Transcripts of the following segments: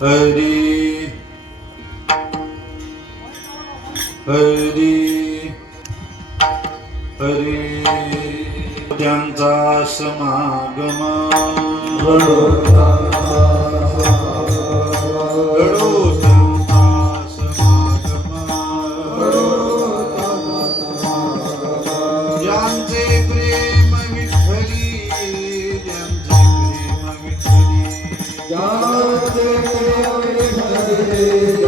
हरी हरी हरी त्यांचा समागम घडो त्यांचा समागम ज्यांचे प्रेम विठ्ठली ज्यांचे प्रेम विठ्ठली ज्यांचे प्रेम विठ्ठली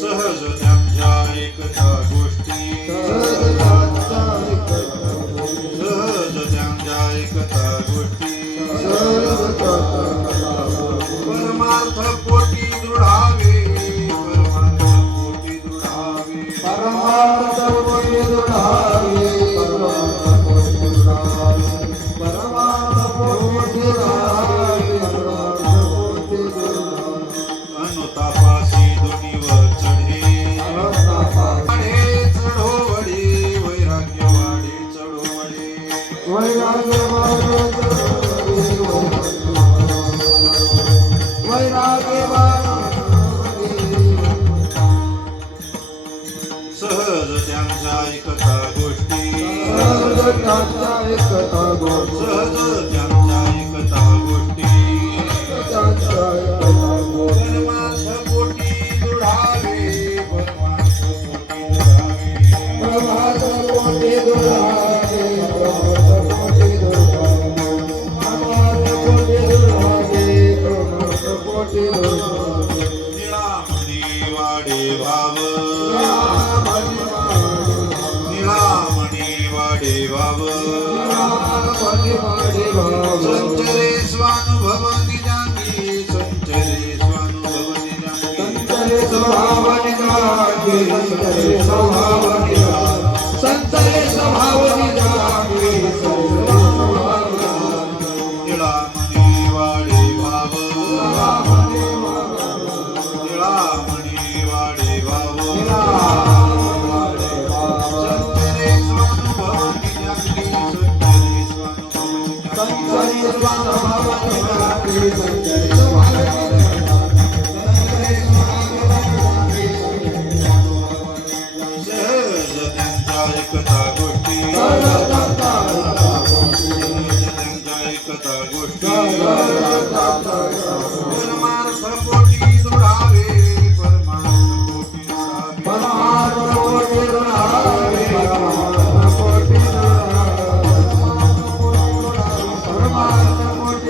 सहज त्यांच्या ऐकता गोष्टी सहज त्यांच्या ऐकता गोष्टी परमार्थ पोटी दुढावे परमार्थ पोटी दुढावे निळामणी वाडे भाव संचरे स्वानुभव निजांगी संचरे स्वानुभव निजांगी संचरे स्वभाव निजांगी संचरे स्वभाव निजांगी संचरे स्वभाव निजांगी निळामणी वाडे भाव निळामणी वाडे भाव परमार्थ पोटी दुढावे परमार्थ पोटी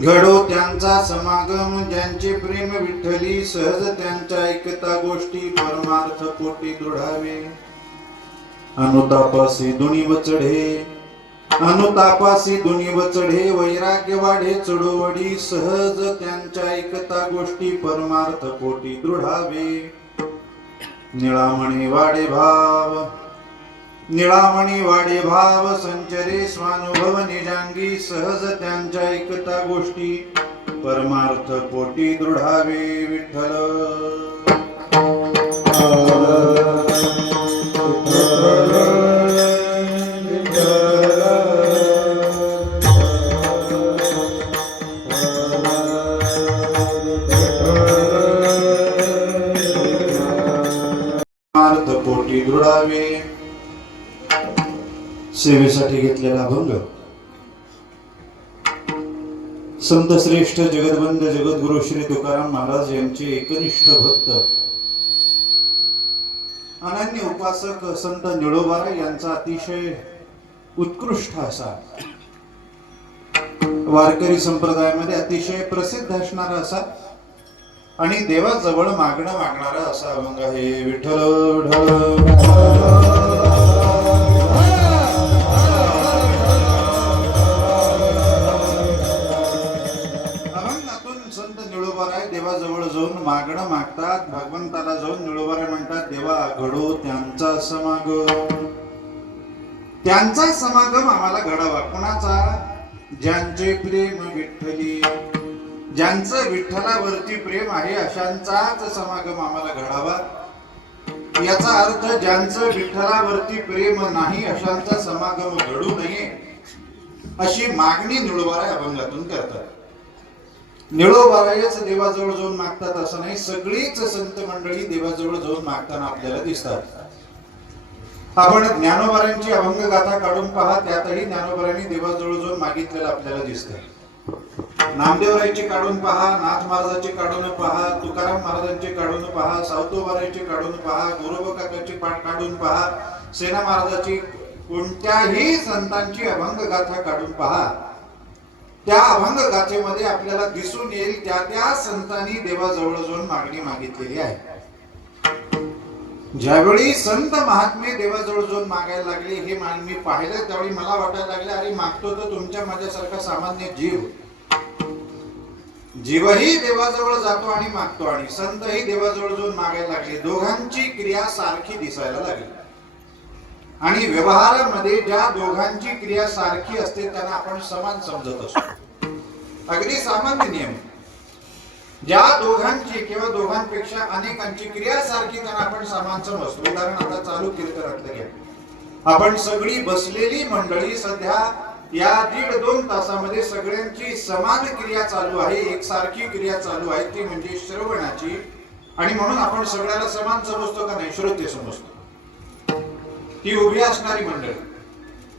घडो त्यांचा समागम ज्यांचे प्रेम विठ्ठली सहज त्यांच्या ऐकता गोष्टी परमार्थ पोटी दृढावे अनुतापासी दुनी चढे वैराग्य वाढे चढोवडी सहज त्यांच्या ऐकता गोष्टी परमार्थ पोटी दृढावे निळामणी वाडे भाव संचरे स्वानुभव निजांगी सहज त्यांच्या ऐकता गोष्टी परमार्थ पोटी दृढावे विठ्ठल पोटी दृढावे सेवेसाठी घेतलेला अभंग संत श्रेष्ठ जगदबंध जगद्गुरु श्री तुकाराम महाराज यांचे एकनिष्ठ भक्त अनन्य उपासक संत निळोबारा यांचा अतिशय उत्कृष्ट असा वारकरी संप्रदायामध्ये अतिशय प्रसिद्ध असणारा असा आणि देवाजवळ मागणारा असा अभंग आहे विठ्ठल देवाजवळ जाऊन मागणं मागतात भगवंताला जाऊन निळोबारा म्हणतात देवा घडो त्यांचा समागम आम्हाला घडावा कोणाचा ज्यांचे प्रेम विठ्ठली ज्यांचं विठ्ठलावरती प्रेम आहे अशांचाच समागम आम्हाला घडावा याचा अर्थ ज्यांचं विठ्ठलावरती प्रेम नाही अशांचा समागम घडू नये अशी मागणी निळोबारा अभंगातून करतात निळोबारायच देवाजवळ जाऊन मागतात असं नाही सगळीच संत मंडळी देवाजवळ जाऊन मागताना आपल्याला दिसतात आपण ज्ञानोबारांची अभंग गाथा काढून पहा त्यातही ज्ञानोबारांनी देवाजवळ जाऊन मागितलेलं आपल्याला दिसतं नामदेवरायची काढून पहा नाथ महाराजांची काढून पहा तुकाराम महाराजांची काढून पहा सावतोबारांची काढून पहा गुरुबकाकाची काढून पहा सेना महाराजाची कोणत्याही संतांची अभंग गाथा काढून पहा त्या अभंग गाथेमध्ये आपल्याला दिसून येईल त्या संतांनी देवाजवळ जाऊन मागणी मागितलेली आहे ज्यावेळी संत महात्मे देवाजवळ जाऊन मागायला लागले हे मी पाहिलं त्यावेळी मला वाटायला लागले अरे मागतो तर तुमच्या माझ्यासारखा सामान्य जीवही देवाजवळ जातो आणि मागतो आणि संतही देवाजवळ जाऊन मागायला लागले दोघांची क्रिया सारखी दिसायला लागली आणि व्यवहारामध्ये ज्या दोघांची क्रिया सारखी असते त्यांना आपण समान समजत असतो अगदी सामान्य नियम ज्या दोघांची किंवा दोघांपेक्षा अनेकांची क्रिया सारखी त्यांना आपण समान समजतो उदाहरण आता चालू कीर्तनातलं घ्या आपण सगळी बसलेली मंडळी सध्या या 1.5-2 तासामध्ये सगळ्यांची समान क्रिया चालू आहे एकसारखी क्रिया चालू आहे ती म्हणजे श्रवणाची आणि म्हणून आपण सगळ्याला समान समजतो का नाही श्रोते समजतो ती उभी असणारी मंडळी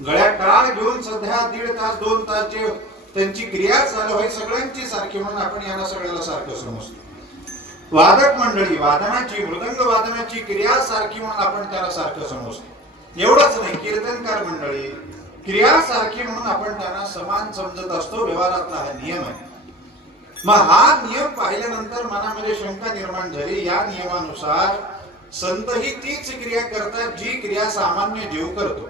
गळ्यात टाळ घेऊन सध्या 1.5 तास 2 तास त्यांची क्रिया चालू आहे सगळ्यांची सारखी म्हणून आपण यांना सगळ्याला सारखं समजतो वादक मंडळी वादनाची मृदंग वादनाची क्रिया सारखी म्हणून आपण त्याला सारखं समजतो एवढंच नाही कीर्तनकार मंडळी क्रिया सारखी म्हणून आपण त्यांना समान समजत असतो व्यवहारातला हा नियम आहे मग हा नियम पाहिल्यानंतर मनामध्ये शंका निर्माण झाली या नियमानुसार संतही तीच क्रिया करतात जी क्रिया सामान्य जीव करतो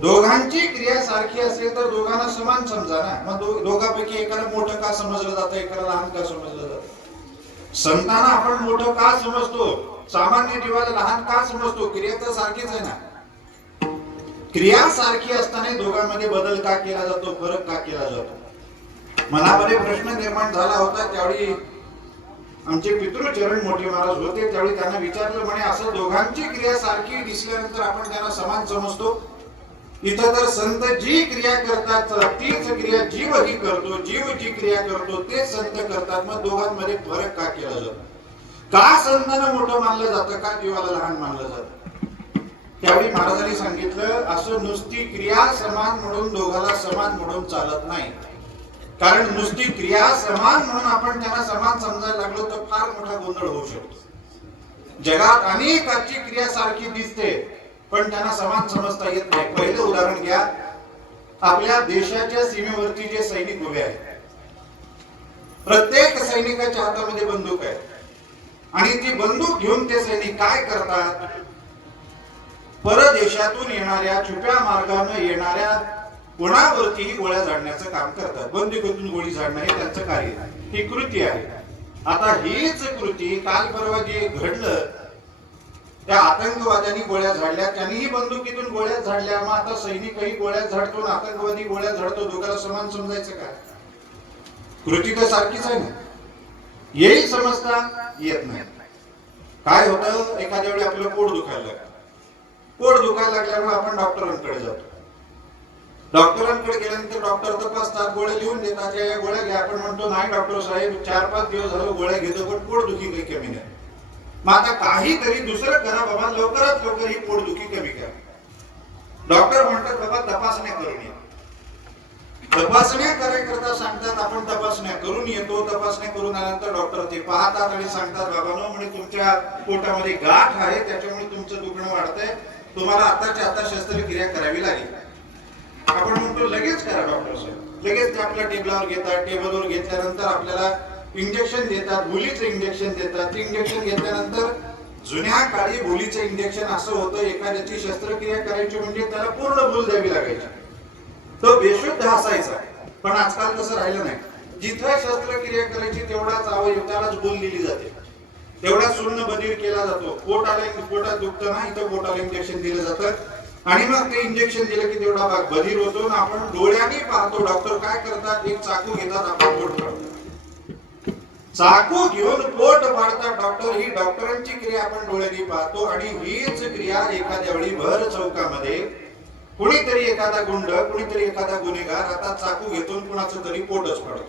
दोघांची क्रिया सारखी असेल तर दोघांना समान समजा ना मग दोघांपैकी एकाला मोठं का समजलं जातं एकाला लहान का समजलं जातं संतांना आपण मोठं का समजतो सामान्य जीवाला लहान का समजतो क्रिया तर सारखीच आहे ना क्रिया सारखी असताना दोघांमध्ये बदल का केला जातो, फरक का केला जातो? मनामध्ये प्रश्न निर्माण झाला होता. त्यावेळी आमचे पितृचरण मोठे महाराज होते, त्यावेळी त्यांना विचारलं, म्हणे असं दोघांची क्रिया सारखी दिसल्यानंतर आपण त्यांना समान समजतो. इथं तर संत जी क्रिया करतात तीच क्रिया जीवही करतो, जीव जी क्रिया करतो तेच संत करतात, मग दोघांमध्ये फरक का केला जातो? का संतांना मोठं मानलं जातं, का जीवाला लहान मानलं जातं? त्यावेळी महाराजांनी सांगितलं, असं नुसती क्रिया समान म्हणून दोघाला समान म्हणून चालत नाही. कारण नुसती क्रिया समान म्हणून आपण त्यांना समान समजायला लागलो तर फार मोठा गोंधळ होऊ शकतो. जगात अनेकांची क्रिया सारखी दिसते पण त्यांना समान समजता येत नाही. पहिलं उदाहरण घ्या, आपल्या देशाच्या सीमेवरती जे सैनिक उभे आहेत, प्रत्येक सैनिकाच्या हातामध्ये बंदूक आहे आणि ती बंदूक घेऊन ते सैनिक काय करतात? परदेशातून येणाऱ्या, छुप्या मार्गाने येणाऱ्या कोणावरतीही गोळ्या झाडण्याचं काम करतात. बंदुकीतून गोळी झाडणं हे त्यांचं कार्य, ही कृती आहे. आता हीच कृती काल परवा जे घडलं, त्या आतंकवाद्यांनी गोळ्या झाडल्या, त्यांनीही बंदुकीतून गोळ्या झाडल्या. मग आता सैनिकही गोळ्या झाडतो, आतंकवादी गोळ्या झाडतो, दोघांना समान समजायचं काय? कृती तर सारखीच आहे ना. येही समजता येत नाही. काय होतं, एखाद्या वेळी आपलं पोट दुखायला लागलं. पोट दुखायला लागल्यामुळे आपण डॉक्टरांकडे जातो. डॉक्टरांकडे गेल्यानंतर डॉक्टर तपासतात, गोळ्या लिहून देतात, या गोळ्या घ्या. आपण म्हणतो नाही डॉक्टर साहेब, 4-5 दिवस झालं गोळ्या घेतो पण पोटदुखी काही कमी नाही. मग आता काहीतरी दुसरं करा बाबा, लवकरात लवकर ही पोटदुखी कमी करा. डॉक्टर म्हणतात बाबा तपासण्या करून या. तपासण्या करायकरता सांगतात, आपण तपासण्या करून येतो. तपासण्या करून आल्यानंतर डॉक्टर ते पाहतात आणि सांगतात, बाबांनो म्हणे तुमच्या पोटामध्ये गाठ आहे, त्याच्यामुळे तुमचं दुखणं वाढतंय, तुम्हाला आताच्या आता शस्त्रक्रिया करावी लागेल. आपण म्हणतो लगेच करा डॉक्टर साहेब. लगेच ते आपल्या टेबलावर घेतात. टेबलवर घेतल्यानंतर आपल्याला इंजेक्शन देतात, भुलीचं इंजेक्शन देतात. ते इंजेक्शन घेतल्यानंतर जुन्या काळी भुलीचं इंजेक्शन असं होतं, एखाद्याची शस्त्रक्रिया करायची म्हणजे त्याला पूर्ण भूल द्यावी लागायची. तो बेशुद्ध असायचा. पण आजकाल तसं राहिलं नाही. जिथं शस्त्रक्रिया करायची तेवढाच अवयव, त्यालाच भूल दिली जाते, तेवढा सुन्न बधीर केला जातो. पोटात दुखतं ना, इथं पोटाला इंजेक्शन दिलं जातं आणि मग ते इंजेक्शन दिलं की तेवढा भाग बधीर होतो ना. आपण डोळ्यांनी पाहतो डॉक्टर काय करतात, एक चाकू घेतात, आपण पोट फाडतात. चाकू घेऊन पोट फाडतात डॉक्टर. ही डॉक्टरांची क्रिया आपण डोळ्यांनी पाहतो. आणि हीच क्रिया एखाद्या वेळी भर चौकामध्ये कुणीतरी एखादा गुंड, कुणीतरी एखादा गुन्हेगार आता चाकू घेतून कुणाचं तरी पोटच फाडतो.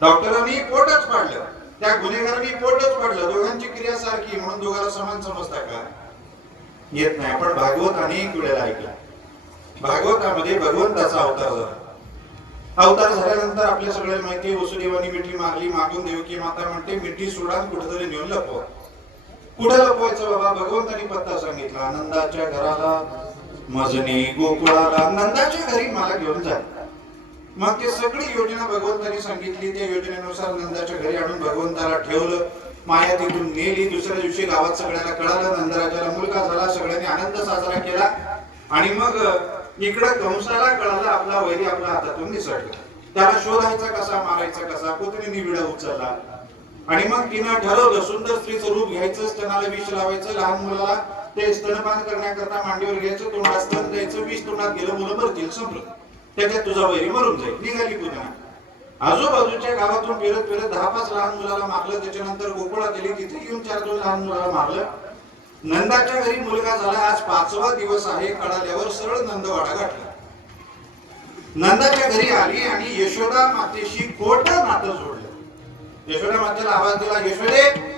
डॉक्टरांनी पोटच फाडलं, त्या गुन्हेगारांनी पोटच फाडलं. दोघांची क्रिया सारखी म्हणून दोघांना समान समजता का? येत नाही. आपण भागवत अनेक वेळेला ऐकला. भागवतामध्ये भगवंताचा अवतार झाला. अवतार झाल्यानंतर आपल्या सगळ्याला माहिती आहे, वसुदेवानी मिठी मारली, मागून देवकी माता म्हणते मिठी सोडा, कुठेतरी नेऊन लपवा. कुठे लपवायचं बाबा? भगवंतानी पत्ता सांगितला, नंदाच्या घराला, मजनी गोकुळाला, नंदाच्या घरी मला घेऊन जा. मग ते सगळी योजना भगवंतानी सांगितली. त्या योजनेनुसार नंदाच्या घरी आणून भगवंताला ठेवलं. माया तिथून नेली. दुसऱ्या दिवशी गावात सगळ्यांना कळालं, नंदराजाला मुलगा झाला. सगळ्यांनी आनंद साजरा केला. आणि मग इकडं कंसाला कळालं, आपला वैरी आपल्या हातातून निसटला. त्याला शोधायचा कसा, मारायचा कसा? पुतणीने विडा उचलला आणि मग तिनं ठरवलं, सुंदर स्त्रीचं रूप घ्यायचं, स्तनाला विष लावायचं, लहान मुलाला ते स्तनपान करण्याकरता मांडीवर घ्यायचं, तोंडात स्तन द्यायचं, विष तोंडात गेलं, मुलं मरतील, संपलं. त्याच्यात तुझा वैरी मरून जाईल. निघाली पुतना. आजूबाजूच्या गावातून फिरत फिरत 10-5 लहान मुलाला मारलं. त्याच्यानंतर गोकुळात गेली, तिथे येऊन 4-2 लहान मुलाला मारलं. नंदाच्या घरी मुलगा झाला. आज 5वा दिवस आहे. कळाल्यावर सरळ नंदवाडा गाठला. नंदाच्या घरी आली आणि यशोदा मातेशी खोटं नातं जोडलं. यशोदा मातेला आवाज दिला, यशोदे.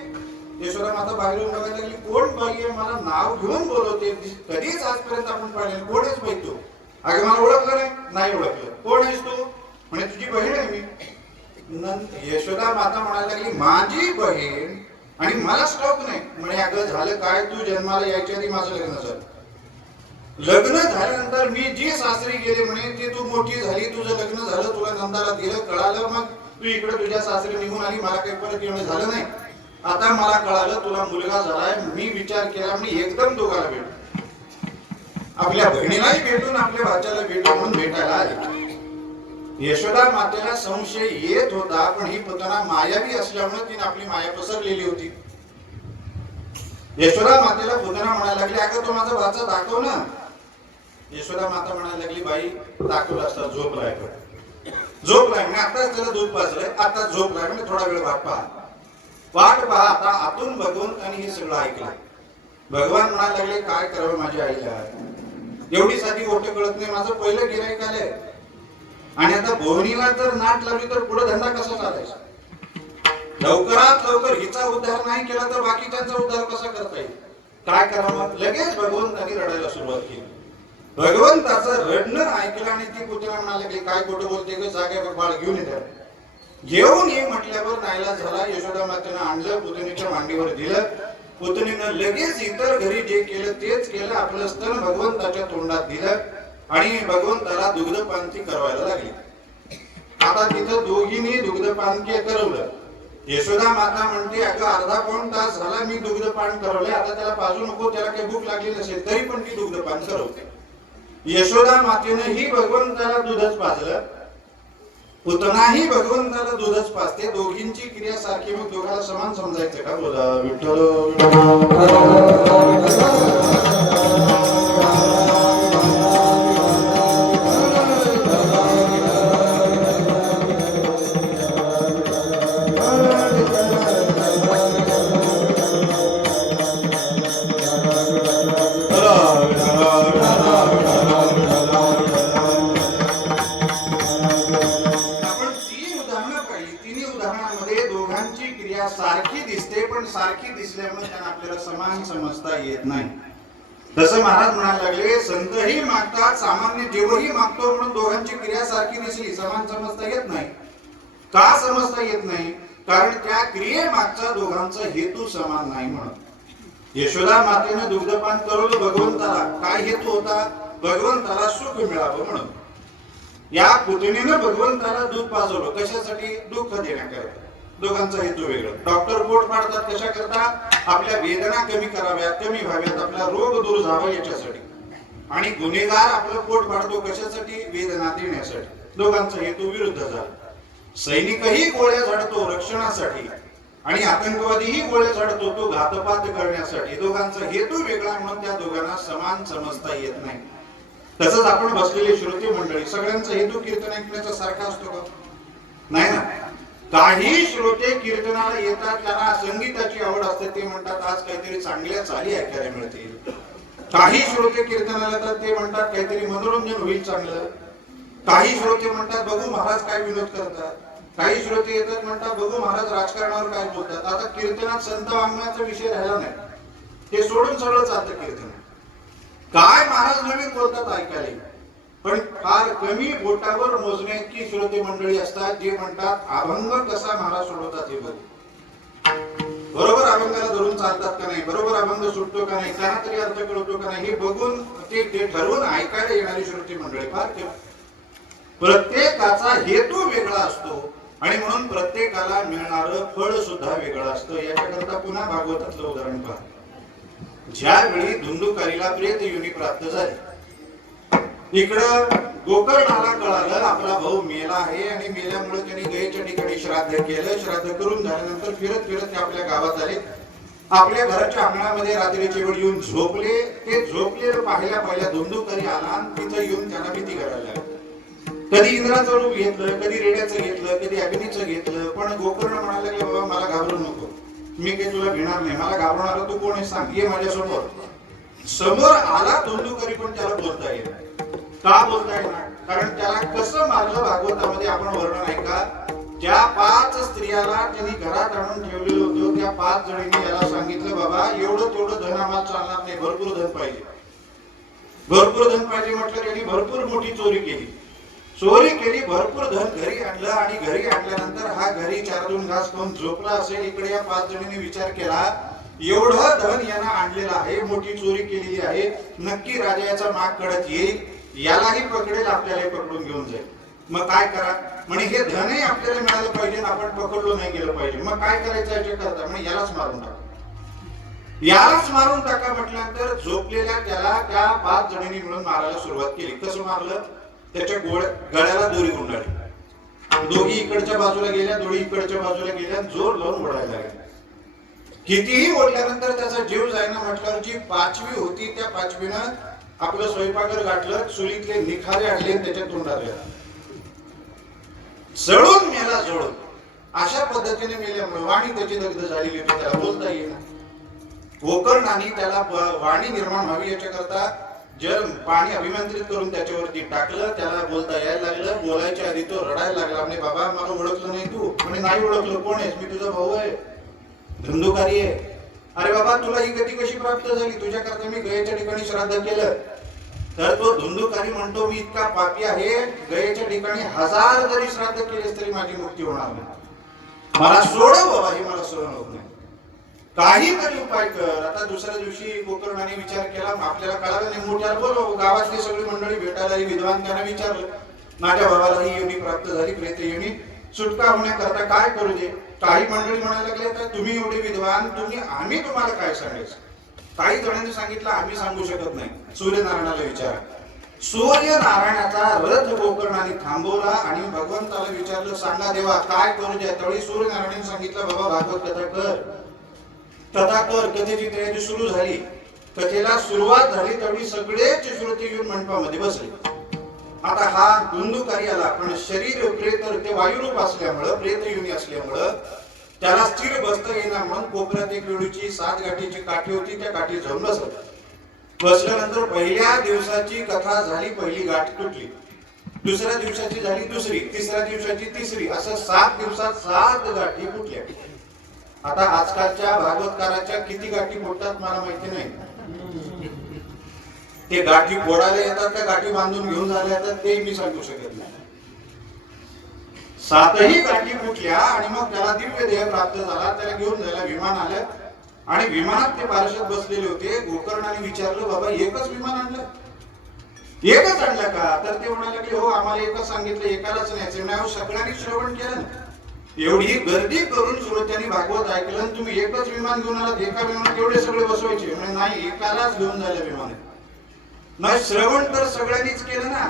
यशोदा माता बाहेर येऊन बघायला लागली, कोण बाई आहे, मला नाव घेऊन बोलवते, कधीच आजपर्यंत आपण पाहिलं, कोणच बाई तू? अगे मला ओळखलं नाही ओळखलं. कोण आहेस तू? म्हणे तुझी बहीण आहे मी. यशोदा माता म्हणायला लागली, माझी बहीण आणि मला स्टॉक नाही. म्हणे अगं झालं काय, तू जन्माला यायच्या आधी माझं लग्न झालं. लग्न झाल्यानंतर मी जी सासरी गेले, म्हणे ती तू मोठी झाली, तुझं लग्न झालं, तुला नंदाला दिलं, कळालं, मग तू इकडे तुझ्या सासरी निघून आली, मला काही परत येणं झालं नाही. आता मला कळालं तुला मुलगा झालाय. मी विचार केला, मी एकदम दोघाला भेटू, आपल्या बहिणीलाही भेटून आपल्या भाच्याला भेटून म्हणून भेटायला आले. यशोदा मातेला संशय येत होता, पण ही पुतना मायावी असल्यामुळे तिने आपली माया पसरलेली होती. यशोदा मातेला पुतना म्हणायला लागली, अगं तो माझा भाचा दाखव ना. यशोदा माता म्हणायला लागली, बाई दाखवला असता झोपलाय, झोपलाय म्हणजे आताच त्याला दूध पाजलंय, आता झोपलाय म्हणजे थोडा वेळ वाट पहा. आता आतून भगवंतानी हे सगळं ऐकलं. भगवान म्हणायला लागले, काय करावं माझ्या आईला, एवढी साधी गोष्ट कळत नाही, माझं पहिलं गिराईक आलंय आणि आता भोवनीला जर नाट लावली तर पुढे धंदा कसा चालायचा. लवकरात लवकर हिचा उद्धार नाही केला तर बाकीच्यांचा उद्धार कसा करता येईल. काय करावं. लगेच भगवंतांनी रडायला सुरुवात केली. भगवंताचं रडणं ऐकलं आणि ती पुतळा म्हणाले की काय खोटं बोलते ग, जागे बाळ घेऊन येतात. घेऊन ये म्हटल्यावर नाईलाज झाला. यशोदा मातेनं आणलं, पुतणीच्या मांडीवर दिलं. पुतणीनं लगेच इतर घरी जे केलं तेच केलं. आपलं स्तन भगवंताच्या तोंडात दिलं आणि भगवंताला दुग्धपान ती करवायला लागली. आता तिथं दोघींनी दुग्धपान करवलं. यशोदा माता म्हणते, अगं अर्धा पाऊण तास झाला मी दुग्धपान करवले, आता त्याला पाजू नको, त्याला काही भूक लागली नसेल तरी पण ती दुग्धपान करवते. यशोदा मातेनं ही भगवंताला दूधच पाजलं, पुतनाही भगवंताला दूधच पाजते. दोघींची क्रिया सारखी, मग दोघाला समान समजायचं का. बोला विठ्ठल. सारखी दिसते पण सारखी दिसल्यामुळे त्यांना आपल्याला समान समजता येत नाही. तसं महाराज म्हणायला लागले, संतही मागतात, सामान्य जीवही मागतो, म्हणून दोघांची क्रिया सारखी दिसली समान समजता येत नाही. का समजता येत नाही. कारण त्या क्रियेमागचा दोघांचा हेतू समान नाही. म्हणून यशोदा मातेने दुग्धपान करवलं भगवंताला. काय हेतू होता. भगवंताला सुख मिळावं म्हणून. या पुतणीनं भगवंताला दूध पाजवलं कशासाठी. दुःख देण्याकरता. दोघांचा हेतू वेगळा. डॉक्टर पोट पाडतात कशा करता. आपल्या वेदना कमी कराव्यात, कमी व्हाव्यात, आपला रोग दूर जावा याच्यासाठी. आणि गुन्हेगार आपलं पोट पाडतो कशासाठी. वेदना देण्यासाठी. दोघांचा हेतू विरुद्ध झाला. सैनिकही गोळ्या झाडतो रक्षणासाठी आणि आतंकवादीही गोळ्या झाडतो तो घातपात करण्यासाठी. दोघांचा हेतू वेगळा म्हणून त्या दोघांना समान समजता येत नाही. तसंच आपण बसलेले श्रोते मंडळी, सगळ्यांचा हेतू कीर्तन ऐकण्याचा सारखा असतो का. नाही ना. काही श्रोते कीर्तनाला येतात, त्यांना संगीताची आवड असते, ते म्हणतात आज काहीतरी चांगल्या चाली ऐकायला मिळतील. काही श्रोते कीर्तनाला येतात, ते म्हणतात काहीतरी मनोरंजन होईल चांगलं. काही श्रोते म्हणतात बघू महाराज काय विनोद करतात. काही श्रोते येतात म्हणतात बघू महाराज राजकारणावर काय बोलतात. आता कीर्तनात संत वाङ्मयाचा विषय राहिला नाही, ते सोडून सगळं चालतं कीर्तन. काय महाराज नवीन बोलतात ऐकायला. पण फार कमी बोटावर मोजण्याची श्रोते मंडळी असतात जे म्हणतात अभंग कसा महाराज सोडवतात हे बघू. बरोबर अभंगाला धरून चालतात का नाही, बरोबर अभंग सुटतो का नाही, त्यांना तरी अर्थ कळतो का नाही, हे बघून ते ठरवून ऐकायला येणारी श्रोते मंडळी फार कमी. प्रत्येकाचा हेतू वेगळा असतो आणि म्हणून प्रत्येकाला मिळणारं फळ सुद्धा वेगळं असतं. याच्याकरता पुन्हा भागवतातलं उदाहरण पहा. ज्यावेळी धुंदुकारीला प्रेत योनी प्राप्त झाली, इकडं गोकर्णाला कळालं आपला भाऊ मेला आहे आणि मेल्यामुळे त्यांनी गयेच्या ठिकाणी श्राद्ध केलं. श्राद्ध करून झाल्यानंतर फिरत फिरत ते आपल्या गावात आले. आपल्या घराच्या अंगणामध्ये रात्रीच्या वेळ येऊन झोपले. ते झोपलेलं पहिल्या धुंदुकारी आला आणि तिथं येऊन त्यांना भीती करायला लागली. कधी इंद्राचं रूप घेतलं, कधी रेड्याचं घेतलं, कधी अग्नीचं घेतलं. पण गोकर्ण म्हणाला की बाबा मला घाबरू नको, मी काही तुला भिणार नाही, मला घाबरणार तू कोण आहे सांग, ये माझ्या समोर आला धुंदुकारी. पण त्याला बोलता येईल का. बोलता येणार कारण त्याला कसं मारलं भागवतामध्ये आपण वर्णन ऐका. ज्या 5 स्त्रियाला त्यांनी घरात आणून ठेवलेलं होतं त्या 5 जणींनी याला सांगितलं बाबा एवढं तेवढं धन आम्हाला चालणार नाही, भरपूर धन पाहिजे. भरपूर धन पाहिजे म्हटलं त्यांनी भरपूर मोठी चोरी केली. भरपूर धन घरी आणलं आणि घरी आणल्यानंतर हा घरी 4-2 घास खाऊन झोपला असेल. इकडे या 5 जणींनी विचार केला एवढं धन यानं आणलेलं आहे, मोठी चोरी केलेली आहे, नक्की राजा याचा माग कडत येईल, यालाही पकडेल, आपल्याला पकडून घेऊन जाईल. मग काय करा म्हणे हे धनही आपल्याला मिळालं पाहिजे, आपण पकडलो नाही गेलं पाहिजे. मग काय करायचं याच्याकरता म्हणे यालाच मारून टाका. यालाच मारून टाका म्हटल्यानंतर झोपलेल्या त्याला त्या 5 जणींनी मिळून मारायला सुरुवात केली. कसं मारलं. त्याच्या गळ्याला दोरी गुंडाळली. दोघी इकडच्या बाजूला गेल्या, दोघी इकडच्या बाजूला गेल्या, जोर लावून ओढायला लागल्या. कितीही ओढल्यानंतर त्याचा जीव जायना म्हटल्यावर जी 5वी होती त्या 5वीनं आपलं स्वयंपाकर गाठलं, चुलीतले निखारे आणले आणि त्याच्या तोंडात घातले. जळून मेला जळून. अशा पद्धतीने मेल्यामुळे वाणी त्याची दग्ध झालेली होती, त्याला बोलता येईना. गोकर्णाने त्याला वाणी निर्माण व्हावी याच्याकरता जल पाणी अभिमंत्रित करून त्याच्यावरती टाकलं, त्याला बोलता यायला लागलं. बोलायच्या आधी तो रडायला लागला, म्हणे बाबा मला ओळखलं नाही तू? म्हणे नाही ओळखलं. कोण आहेस? मी तुझा भाऊ आहे, धुंदुकारी आहे. अरे बाबा तुला ही गती कशी प्राप्त झाली? तुझ्याकरता मी गयेच्या ठिकाणी श्राद्ध केलं. तर तो धुंदुकारी म्हणतो मी इतका पापी आहे, गयेच्या ठिकाणी 1000 जरी श्राद्ध केलेस तरी माझी मुक्ती होणार नाही. मला सोड बाबा, हे मला सहन होत नाही, काहीतरी उपाय कर. आता दुसऱ्या दिवशी गोकर्णाने विचार केला, आपल्याला कळालं नाही, मोठ्याला बोलव. गावातली सगळी मंडळी भेटायला विद्वान, त्यांना विचारलं माझ्या बाबाला ही योनी प्राप्त झाली, प्रेत योनी, सुटका होण्याकरता काय करू दे? काही मंडळी म्हणायला लागले तर तुम्ही एवढे विद्वान, आम्ही तुम्हाला काय सांगायचं? काही जणांनी सांगितलं आम्ही सांगू शकत नाही, सूर्यनारायणाला विचारा. सूर्यनारायणाचा रथ गोकर्णाने थांबवला आणि भगवंताला विचारलं सांगा देवा काय करू द्या. त्यावेळी सूर्यनारायणाने सांगितलं बाबा भागवत कथा कर. कथा कर. कथेची तयारी सुरू झाली. कथेला सुरुवात झाली त्यावेळी सगळेच श्रोते येऊन मंडपामध्ये बसले. आता हा धुंदुकारी आला, पण शरीर प्रेत ते वायुरूप असल्यामुळं, प्रेत योनी असल्यामुळं त्याला स्थिर बसता येणार म्हणून कोपऱ्यात एक वेळूची 7 गाठीची काठी होती, त्या काठी जाऊन बसला. बसल्यानंतर पहिल्या दिवसाची कथा झाली, पहिली गाठ तुटली. दुसऱ्या दिवसाची झाली दुसरी, तिसऱ्या दिवसाची तिसरी, असं 7 दिवसात 7 गाठी फुटल्या. आता आजकालच्या भागवतकाराच्या किती गाठी फुटतात मला माहिती नाही. ते गाठी फोडायला येतात त्या गाठी बांधून घेऊन जायला येतात ते मी सांगू शकत नाही. 7ही गाठी फुटल्या आणि मग त्याला दिव्य देह प्राप्त झाला. त्याला घेऊन जायला विमान आलं आणि विमानात ते पार्षद बसलेले होते. गोकर्णाने विचारलं बाबा एकच विमान आणलं? एकच आणलं का? तर ते म्हणाले की हो आम्हाला एकच सांगितलं, एकालाच न्यायचं नाही. सगळ्यांनी श्रवण केलं, एवढी गर्दी करून श्रोत्यांनी भागवत ऐकलं, तुम्ही एकच विमान घेऊन आलात, एका विमानात एवढे सगळे बसवायचे? म्हणजे नाही, एकालाच घेऊन जायला विमान. नाही, श्रवण तर सगळ्यांनीच केलं ना.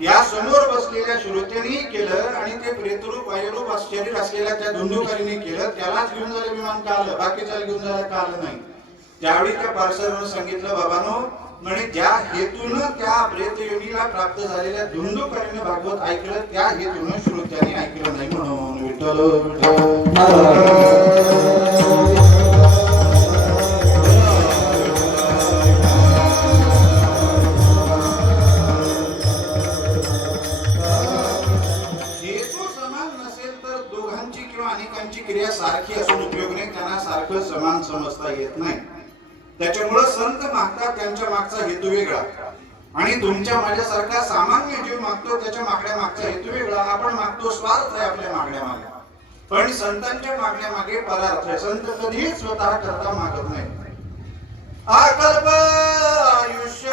या समोर बसलेल्या श्रोत्यांनी केलं आणि ते प्रेतरूप वायुरूप शरीर असलेल्या त्या धुंदुकारीने केलं. त्यालाच घेऊन जायला विमान का आलं, बाकीच्याला घेऊन जायला का आलं नाही? त्यावेळी त्या पार्षदानं सांगितलं बाबांनो, म्हणे ज्या हेतून त्या प्रेत योनीला प्राप्त झालेल्या धुंदुकारीने भागवत ऐकलं त्या हेतून श्रोत्यांनी ऐकलं नाही म्हणून. विठ्ठल हेतू समान नसेल तर दोघांची किंवा अनेकांची क्रिया सारखी असून उपयोग नाही, त्यांना सारखं समान समजता येत नाही. त्याच्यामुळे संत मागतात त्यांच्या मागचा हेतू वेगळा आणि तुमच्या माझ्यासारखा सामान्य जीव मागतो त्याच्या मागण्या मागचा हेतू वेगळा. आपण मागतो स्वार्थ आहे आपल्या मागण्या मागे, पण संतांच्या मागण्या मागे परार्थ आहे. संत कधीच स्वतः करता मागत नाही. अकल्प आयुष्य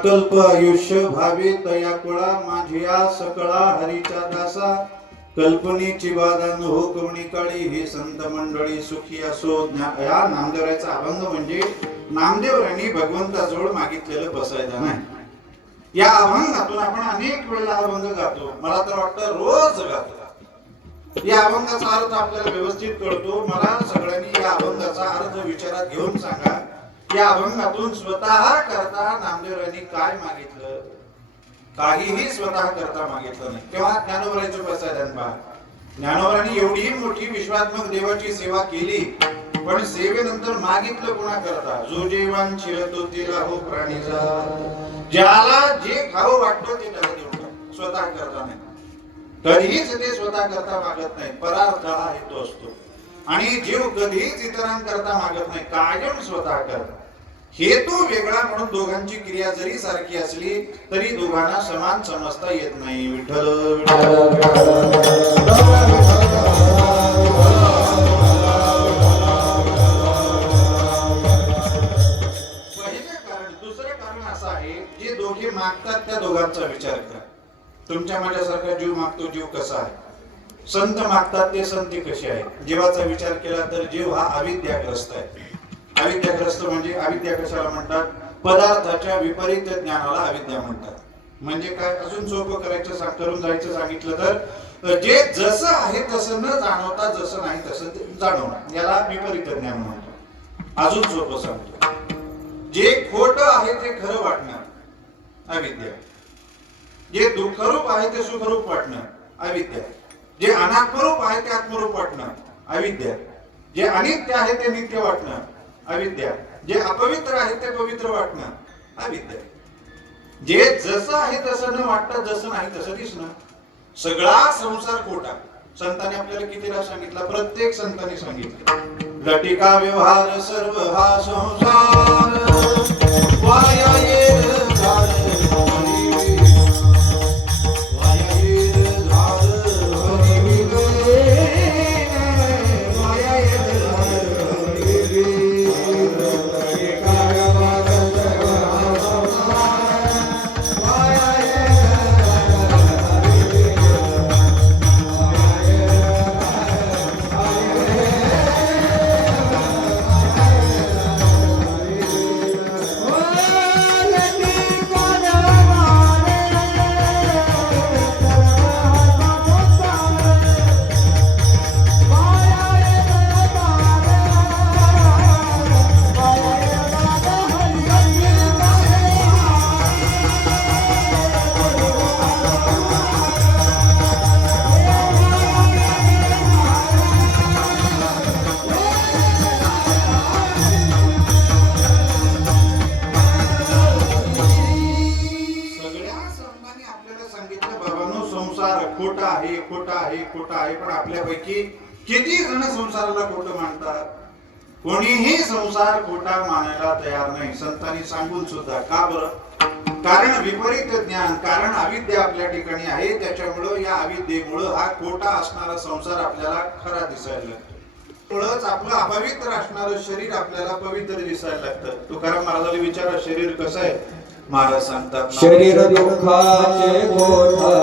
अकल्प आयुष्य भावे तया कुळा माझिया सकळा हरीच्या दासा कल्पनेची बाधान हो कवणी काळी हे संत मंडळी सुखी असो या नामदेवराचा अभंग म्हणजे नामदेवरांनी भगवंताजवळ मागितलेलं बसायचं नाही। या अभंगातून आपण अनेक वेळेला अभंग गातो, मला तर वाटतं रोज गातो। या अभंगाचा अर्थ आपल्याला व्यवस्थित कळतो। मला सगळ्यांनी या अभंगाचा अर्थ विचारात घेऊन सांगा, या अभंगातून स्वतः करता नामदेवरांनी काय मागितलं? काहीही स्वतः करता मागितलं नाही। तेव्हा ज्ञानोबरांचं बसायचं पहा, ज्ञानोबरांनी एवढी मोठी विश्वात्मक देवाची सेवा केली, पण सेवेनंतर मागितलं कोणा करता? जो जेवण शिरतो तिला हो प्राणीचा, ज्याला जे खाऊ वाटतं ते त्याला देऊन टाक, स्वतः करता नाही। कधीच ते स्वतः करता मागत नाही, परार्थ हा हेतू असतो। आणि जीव कधीच इतरांकरता मागत नाही, कायम स्वतः करता। हेतू वेगळा म्हणून दोघांची क्रिया जरी सारखी असली तरी दोघांना समान समजता येत नाही। विठ्ठल पहिले कारण, दुसरे कारण असं आहे, जे दोघे मागतात त्या दोघांचा विचार करा। तुमच्या माझ्यासारखा जीव मागतो, जीव कसा आहे? संत मागतात ते संत कसे आहे? जीवाचा विचार केला तर जीव हा अविद्याग्रस्त आहे। अविद्याग्रस्त म्हणजे अविद्या कशाला म्हणतात? पदार्थाच्या विपरीत ज्ञानाला अविद्या म्हणतात। म्हणजे काय? अजून सोपं करायचं करून जायचं सांगितलं तर जे जसं आहे तसं न जाणवता जसं नाही तसं जाणवणं, याला विपरीत ज्ञान म्हणतात। अजून सोपं सांगतो, जे खोटं आहे ते खरं वाटणं अविद्या, जे दुःखरूप आहे ते सुखरूप वाटणं अविद्या, जे अनात्मरूप आहे ते आत्मरूप वाटणं अविद्या, जे अनित्य आहे ते नित्य वाटणं अविद्या, जे अपवित्र आहे ते पवित्र वाटणं अविद्या, जे जसं आहे तसं न वाटता जसं नाही तसं दिसणं, सगळा संसार खोटा। संतांनी आपल्याला कितीला सांगितलं? प्रत्येक संतांनी सांगितलं, लटिका व्यवहार सर्व हा संसार वाया येईल खोटा आहे, खोटा आहे, खोटा आहे। पण आपल्यापैकी किती जण संसाराला खोटं मानतात? कोणीही संसार खोटा मानायला तयार नाही, संतांनी सांगून सुद्धा। का बरं? कारण विपरीत ज्ञान, कारण अविद्या आपल्या ठिकाणी आहे। त्याच्यामुळं या अविद्येमुळं हा खोटा असणारा संसार आपल्याला खरा दिसायला लागतो। मुळंच आपलं अपवित्र असणारं शरीर आपल्याला पवित्र दिसायला लागतं। तुकाराम महाराजाला विचारा, शरीर कसं आहे? महाराज सांगतात, शरीर दुःखाचे गोठा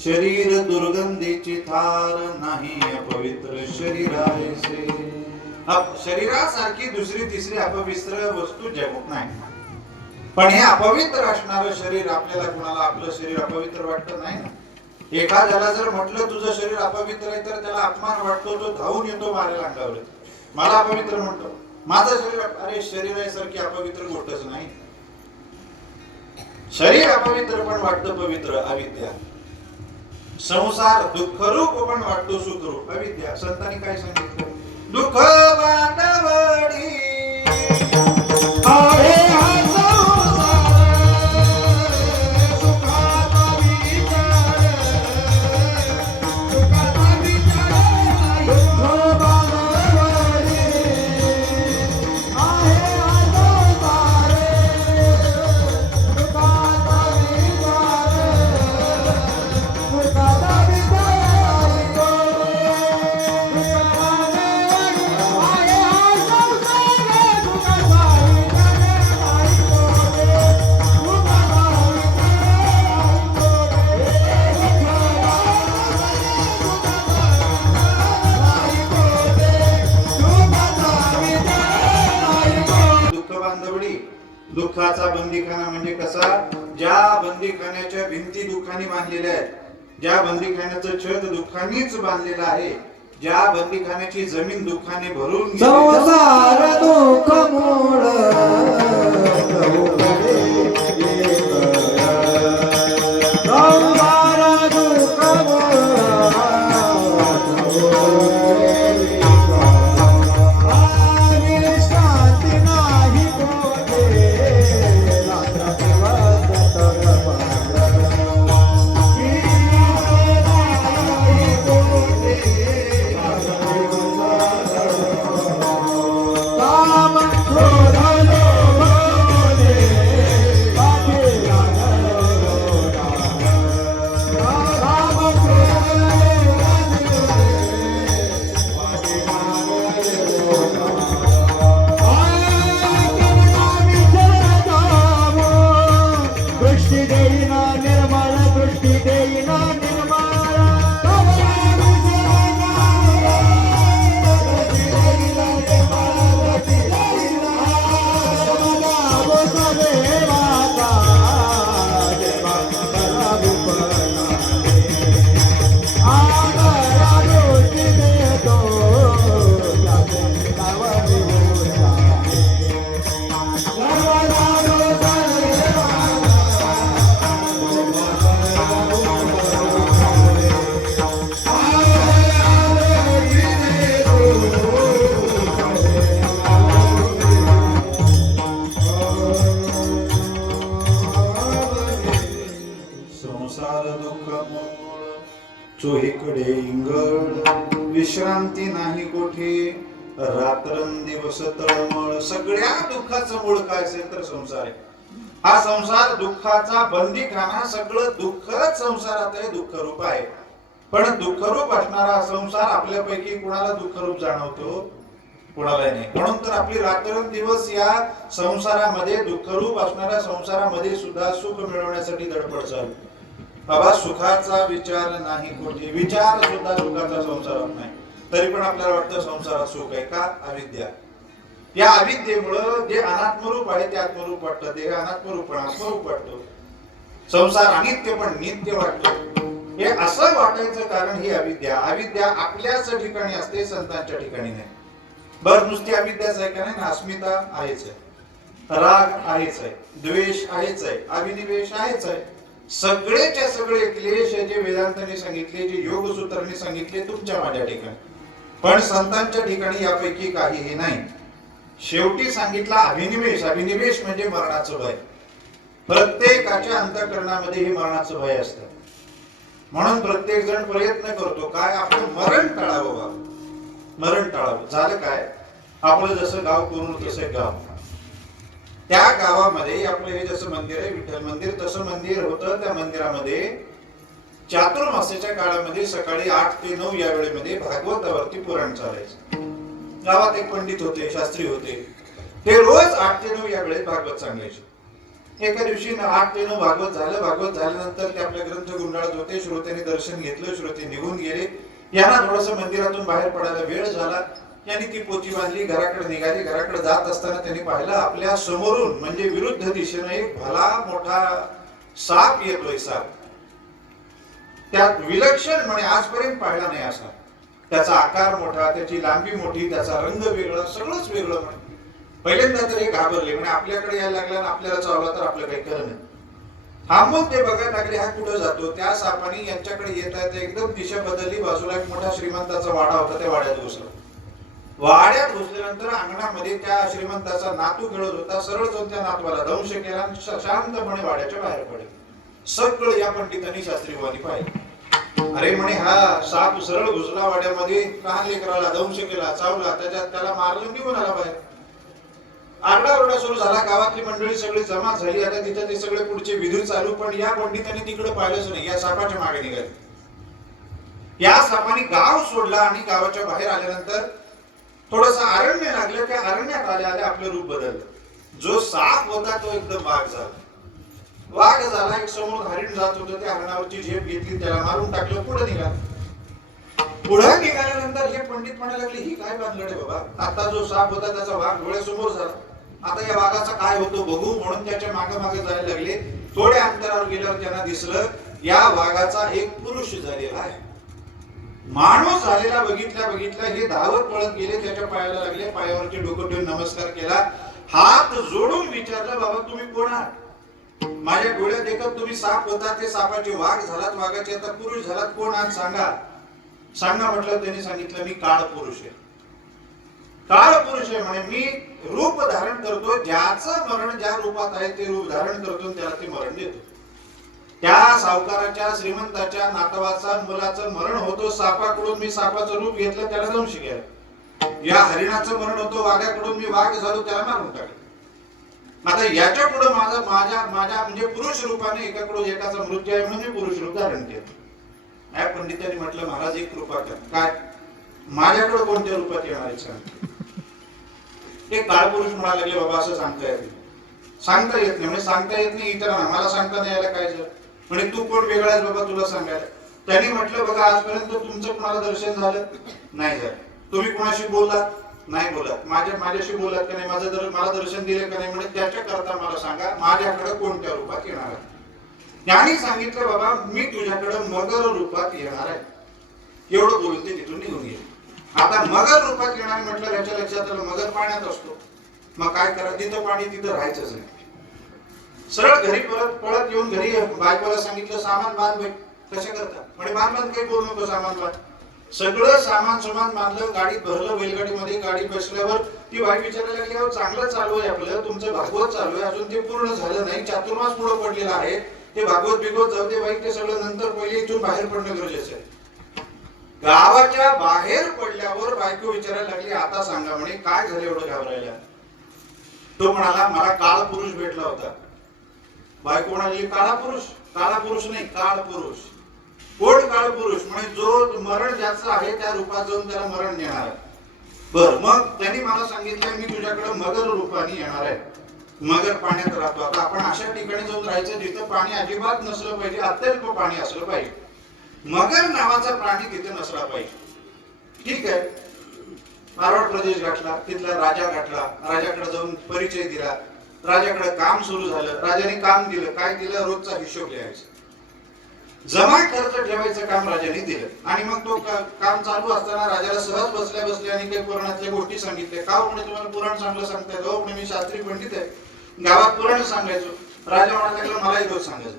शरीर दुर्गंधीची थार नाही अपवित्र शरीरायसे. शरीरासारखी दुसरी तिसरी अपवित्र वस्तू जगात नाही. पण हे अपवित्र असणारं शरीर आपल्याला कुणाला आपलं शरीर अपवित्र वाटत नाही ना. एखाद्याला जर म्हटलं तुझं शरीर अपवित्र आहे तर त्याला अपमान वाटतो, तो धावून येतो मारायला अंगावर. मला अपवित्र म्हणतो, माझं शरीर अरे शरीरासारखी अपवित्र गोष्टच नाही. शरीर अपवित्र पण वाटतं पवित्र अविद्या. संसार दुःखरूप पण वाटतो सुखरूप अविद्या. संतांनी काय सांगितलं? दुःख बांधवडी आहे हा संसार, सुखाचा विचार, सुखाचा विचार. दुःख बांधवडी आहे हा संसार, सुखाचा विचार, सुखाचा दुःखाचा बंदीखाना म्हणजे कसा? ज्या बंदीखान्याच्या भिंती दुःखाने बांधलेल्या आहेत, ज्या बंदीखान्याचं छत दुःखानेच बांधलेलं आहे, ज्या बंदीखान्याची जमीन दुःखाने भरून संसार दुःख मूळ चोहीकडे इंगळ, विश्रांती नाही कोठे, रात्रंदिवस तळमळ. सगळ्या दुःखाचं मूळ काय असेल तर संसार आहे. हा संसार दुःखाचा बंदीखाना. सगळं दुःखच संसारात आहे, दुःखरूप आहे. पण दुःखरूप असणारा संसार आपल्यापैकी कुणाला दुःखरूप जाणवतो? कुणाला नाही. म्हणून तर आपली रात्रंदिवस या संसारामध्ये, दुःखरूप असणाऱ्या संसारामध्ये सुद्धा सुख मिळवण्यासाठी धडपड चालू. बाबा सुखाचा विचार नाही कोठे. विचार सुद्धा सुखाचा संसारात नाही. तरी पण आपल्याला वाटतं संसारात सुख आहे. का? अविद्या. या अविद्येमुळं जे अनात्मरूप आहे ते आत्मरूप वाटतं, ते अनात्मरूप पण आत्मरूप वाटतो. संसार अनित्य पण नित्य वाटतो. हे असं वाटायचं कारण ही अविद्या. अविद्या आपल्याच ठिकाणी असते, संतांच्या ठिकाणी नाही. बर नुसती अविद्याच आहे का? नाही. अस्मिता आहेच आहे, राग आहेच आहे, द्वेष आहेच आहे, अभिनिवेश आहेच आहे. सगळेच्या सगळे क्लेश जे वेदांताने सांगितले, जे योगसूत्रांनी सांगितले तुमच्या माझ्या ठिकाणी, पण संतांच्या ठिकाणी यापैकी काहीही नाही. शेवटी सांगितला अभिनिवेश. अभिनिवेश म्हणजे मरणाचं भय. प्रत्येकाच्या अंतःकरणामध्ये हे मरणाचं भय असतं. म्हणून प्रत्येक जण प्रयत्न करतो काय? आपलं मरण टाळावं बा. मरण टाळावं. झालं काय? आपलं जसं गाव पूर्ण तसं गाव. त्या गावामध्ये आपलं हे जसं मंदिर आहे विठ्ठल मंदिर, तसं मंदिर होतं. त्या मंदिरामध्ये चातुर्मासाच्या काळामध्ये सकाळी 8 ते 9 या वेळेमध्ये भागवतावरती पुराण चालायचं. गावात एक पंडित होते, शास्त्री होते. ते रोज 8 ते 9 या वेळेत भागवत सांगायचे. एका दिवशी 8 ते 9 भागवत झालं. भागवत झाल्यानंतर ते आपल्या ग्रंथ गुंडाळत होते. श्रोत्यांनी दर्शन घेतलं, श्रोते निघून गेले. यांना थोडस मंदिरातून बाहेर पडायला वेळ झाला. त्यांनी ती पोथी बांधली, घराकडे निघाली. घराकडे जात असताना त्यांनी पाहिलं आपल्या समोरून म्हणजे विरुद्ध दिशेने एक भला मोठा साप येतोय. साप त्यात विलक्षण म्हणे आजपर्यंत पाहिला नाही असा. त्याचा आकार मोठा, त्याची लांबी मोठी, त्याचा रंग वेगळा, सगळंच वेगळं म्हणे. पहिल्यांदा तर हे घाबरले, म्हणजे आपल्याकडे यायला लागला आणि आपल्याला चावला तर आपलं काही कळलं नाही. थांबून ते बघायला लागले हा कुठं जातो. त्या सापाने यांच्याकडे येत आहे एकदम दिशा बदलली. बाजूला एक मोठा श्रीमंताचा वाडा होता, त्या वाड्यात घुसला. वाड्यात घुसल्यानंतर अंगणामध्ये त्या श्रीमंताचा नातू खेळत होता. सरळ जाऊन त्या नातवाला दंश केला आणि शांतपणे वाड्याच्या बाहेर पडले. सगळं या पंडितांनी शास्त्री बुवांनी पाहिलं. अरे म्हणे हा साप सरळ घुसला वाड्यामध्ये, लहान लेकराला दंश केला, चावला, त्याला मारलं, निघून आला बाहेर. आरडाओरडा सुरू झाला. गावातली मंडळी सगळी जमा झाली. आता तिथे ते सगळे पुढचे विधी चालू. पण या पंडितांनी तिकडे पाहिलंच नाही. या सापाच्या मागे निघाले. या सापाने गाव सोडला आणि गावाच्या बाहेर आल्यानंतर थोडस अरण्य लागलं. त्या अरण्यात आल्या आपलं रूप बदललं. जो साप होता तो एकदम वाघ झाला. वाघ झाला. एक समोर हरिण जात होतं, त्या हरणावरची झेप घेतली, त्याला मारून टाकलं, पुढे निघाला. पुढे निघाल्यानंतर हे पंडित म्हणायला लागले ही काय भानगड आहे बाबा. आता जो साप होता त्याचा वाघ डोळ्यासमोर झाला. आता या वाघाचा काय होतो बघू म्हणून त्याच्या मागे मागे जायला लागले. थोड्या अंतरावर गेल्यावर त्यांना दिसलं या वाघाचा एक पुरुष झालेला आहे. माणूस झालेला बघितल्या हे धावत पळत गेले, त्याच्या पायाला लागले. पायावरचे डोकं ठेवून नमस्कार केला. हात जोडून विचारलं बाबा तुम्ही कोण आहात. माझ्या डोळ्यात देखत तुम्ही साप होता, ते सापाचे वाघ झालात, वाघाचे आता पुरुष झालात, कोण आहात सांगा. सांगा म्हटलं. त्यांनी सांगितलं मी काळ पुरुष आहे. काळ पुरुष आहे म्हणे. मी रूप धारण करतो, ज्याचं मरण ज्या रूपात आहे ते रूप धारण करतो, त्याला ते मरण देतो. त्या सावकाराच्या श्रीमंताच्या नातवाचा मुलाचं मरण होतो सापाकडून, मी सापाचं रूप घेतलं, त्याला दंश केला. या हरिणाचं मरण होतो वाघाकडून, मी वाघ झालो, त्याला मारून टाकलं. आता याच्या पुढे माझ्या म्हणजे पुरुष रूपाने एकाकडून एकाचा मृत्यू आहे म्हणून मी पुरुष रूप धारण केलं. या पंडितांनी म्हटलं महाराज एक कृपा कर. काय माझ्याकडे कोणत्या रूपात येणार आहे. ते काळ पुरुष म्हणायला लागले बाबा असं सांगता येत नाही. सांगता येत नाही म्हणजे सांगता येत नाही इतरांना, मला सांगता नाही यायला काय झालं म्हणजे तू कोण वेगळा आहेस बाबा तुला सांगायला. त्यांनी म्हटलं बघा आजपर्यंत तुमचं कुणाला दर्शन झालं नाही झालं. तुम्ही कुणाशी बोललात नाही बोलत. माझ्याशी बोललात का नाही, मला दर्शन दिले का नाही, म्हणजे त्याच्या करता मला सांगा माझ्याकडे कोणत्या रूपात येणार आहे. त्यांनी सांगितलं बाबा मी तुझ्याकडे मगर रूपात येणार आहे. एवढं बोलून ते तिथून निघून गेले. आता मगर रूपात येणार म्हटलं याच्या लक्षात आलं मगर पाण्यात असतो, मग काय करा, जिथं पाणी तिथं राहायचंच नाही. सरळ घरी पळत येऊन घरी बायकोला सांगितलं सामान बांध. कशा करता म्हणजे बांध काही बोलू नको, सामान बांध. सगळं सामान बांधलं, गाडीत भरलं, बैलगाडीमध्ये. गाडी बसल्यावर ती बाई विचारायला लागली अहो चांगलं चालू आहे आपलं, तुमचं भागवत चालू आहे, अजून ते पूर्ण झालं नाही, चातुर्मास पुढे पडलेला आहे, ते भागवत बिगवत जाऊ दे बाई, ते सगळं नंतर पहिले इथून बाहेर पडणं गरजेचं आहे. गावाच्या बाहेर पडल्यावर बायको विचारायला लागली आता सांगा म्हणे काय झालं एवढं घाबरायला. तो म्हणाला मला काळ पुरुष भेटला होता. बायको म्हणाली काळा पुरुष. काळा पुरुष नाही, काळ पुरुष. कोण काळ पुरुष म्हणजे जो मरण ज्याचं आहे त्या रूपात जाऊन त्याला मरण देणार आहे. बर मग त्यांनी मला सांगितलं मी तुझ्याकडे मगर रूपाने येणार आहे. मगर पाण्यात राहतो. आता आपण अशा ठिकाणी जाऊन राहायचं जिथं पाणी अजिबात नसलं पाहिजे, अत्यल्प पाणी असलं पाहिजे. मगर नावाचा प्राणी तिथे नसला पाहिजे. ठीक आहे. मारवाड प्रदेश गाठला, तिथला राजा गाठला, राजाकडे जाऊन परिचय दिला, राजाकडे काम सुरू झालं. राजाने काम दिलं. काय दिलं? रोजचा हिशोब लिहायचा, जमा खर्च ठेवायचं काम राजाने दिलं. आणि मग तो काम चालू असताना राजाला सहज बसल्या बसल्या आणि काही पुराणातल्या गोष्टी सांगितल्या. का म्हणजे तुम्हाला पुराण चांगलं सांगता येतं? हो म्हणजे मी शास्त्री पंडित आहे, गावात पुराण सांगायचो. राजा म्हणायला लागला मलाही रोज सांगायचं.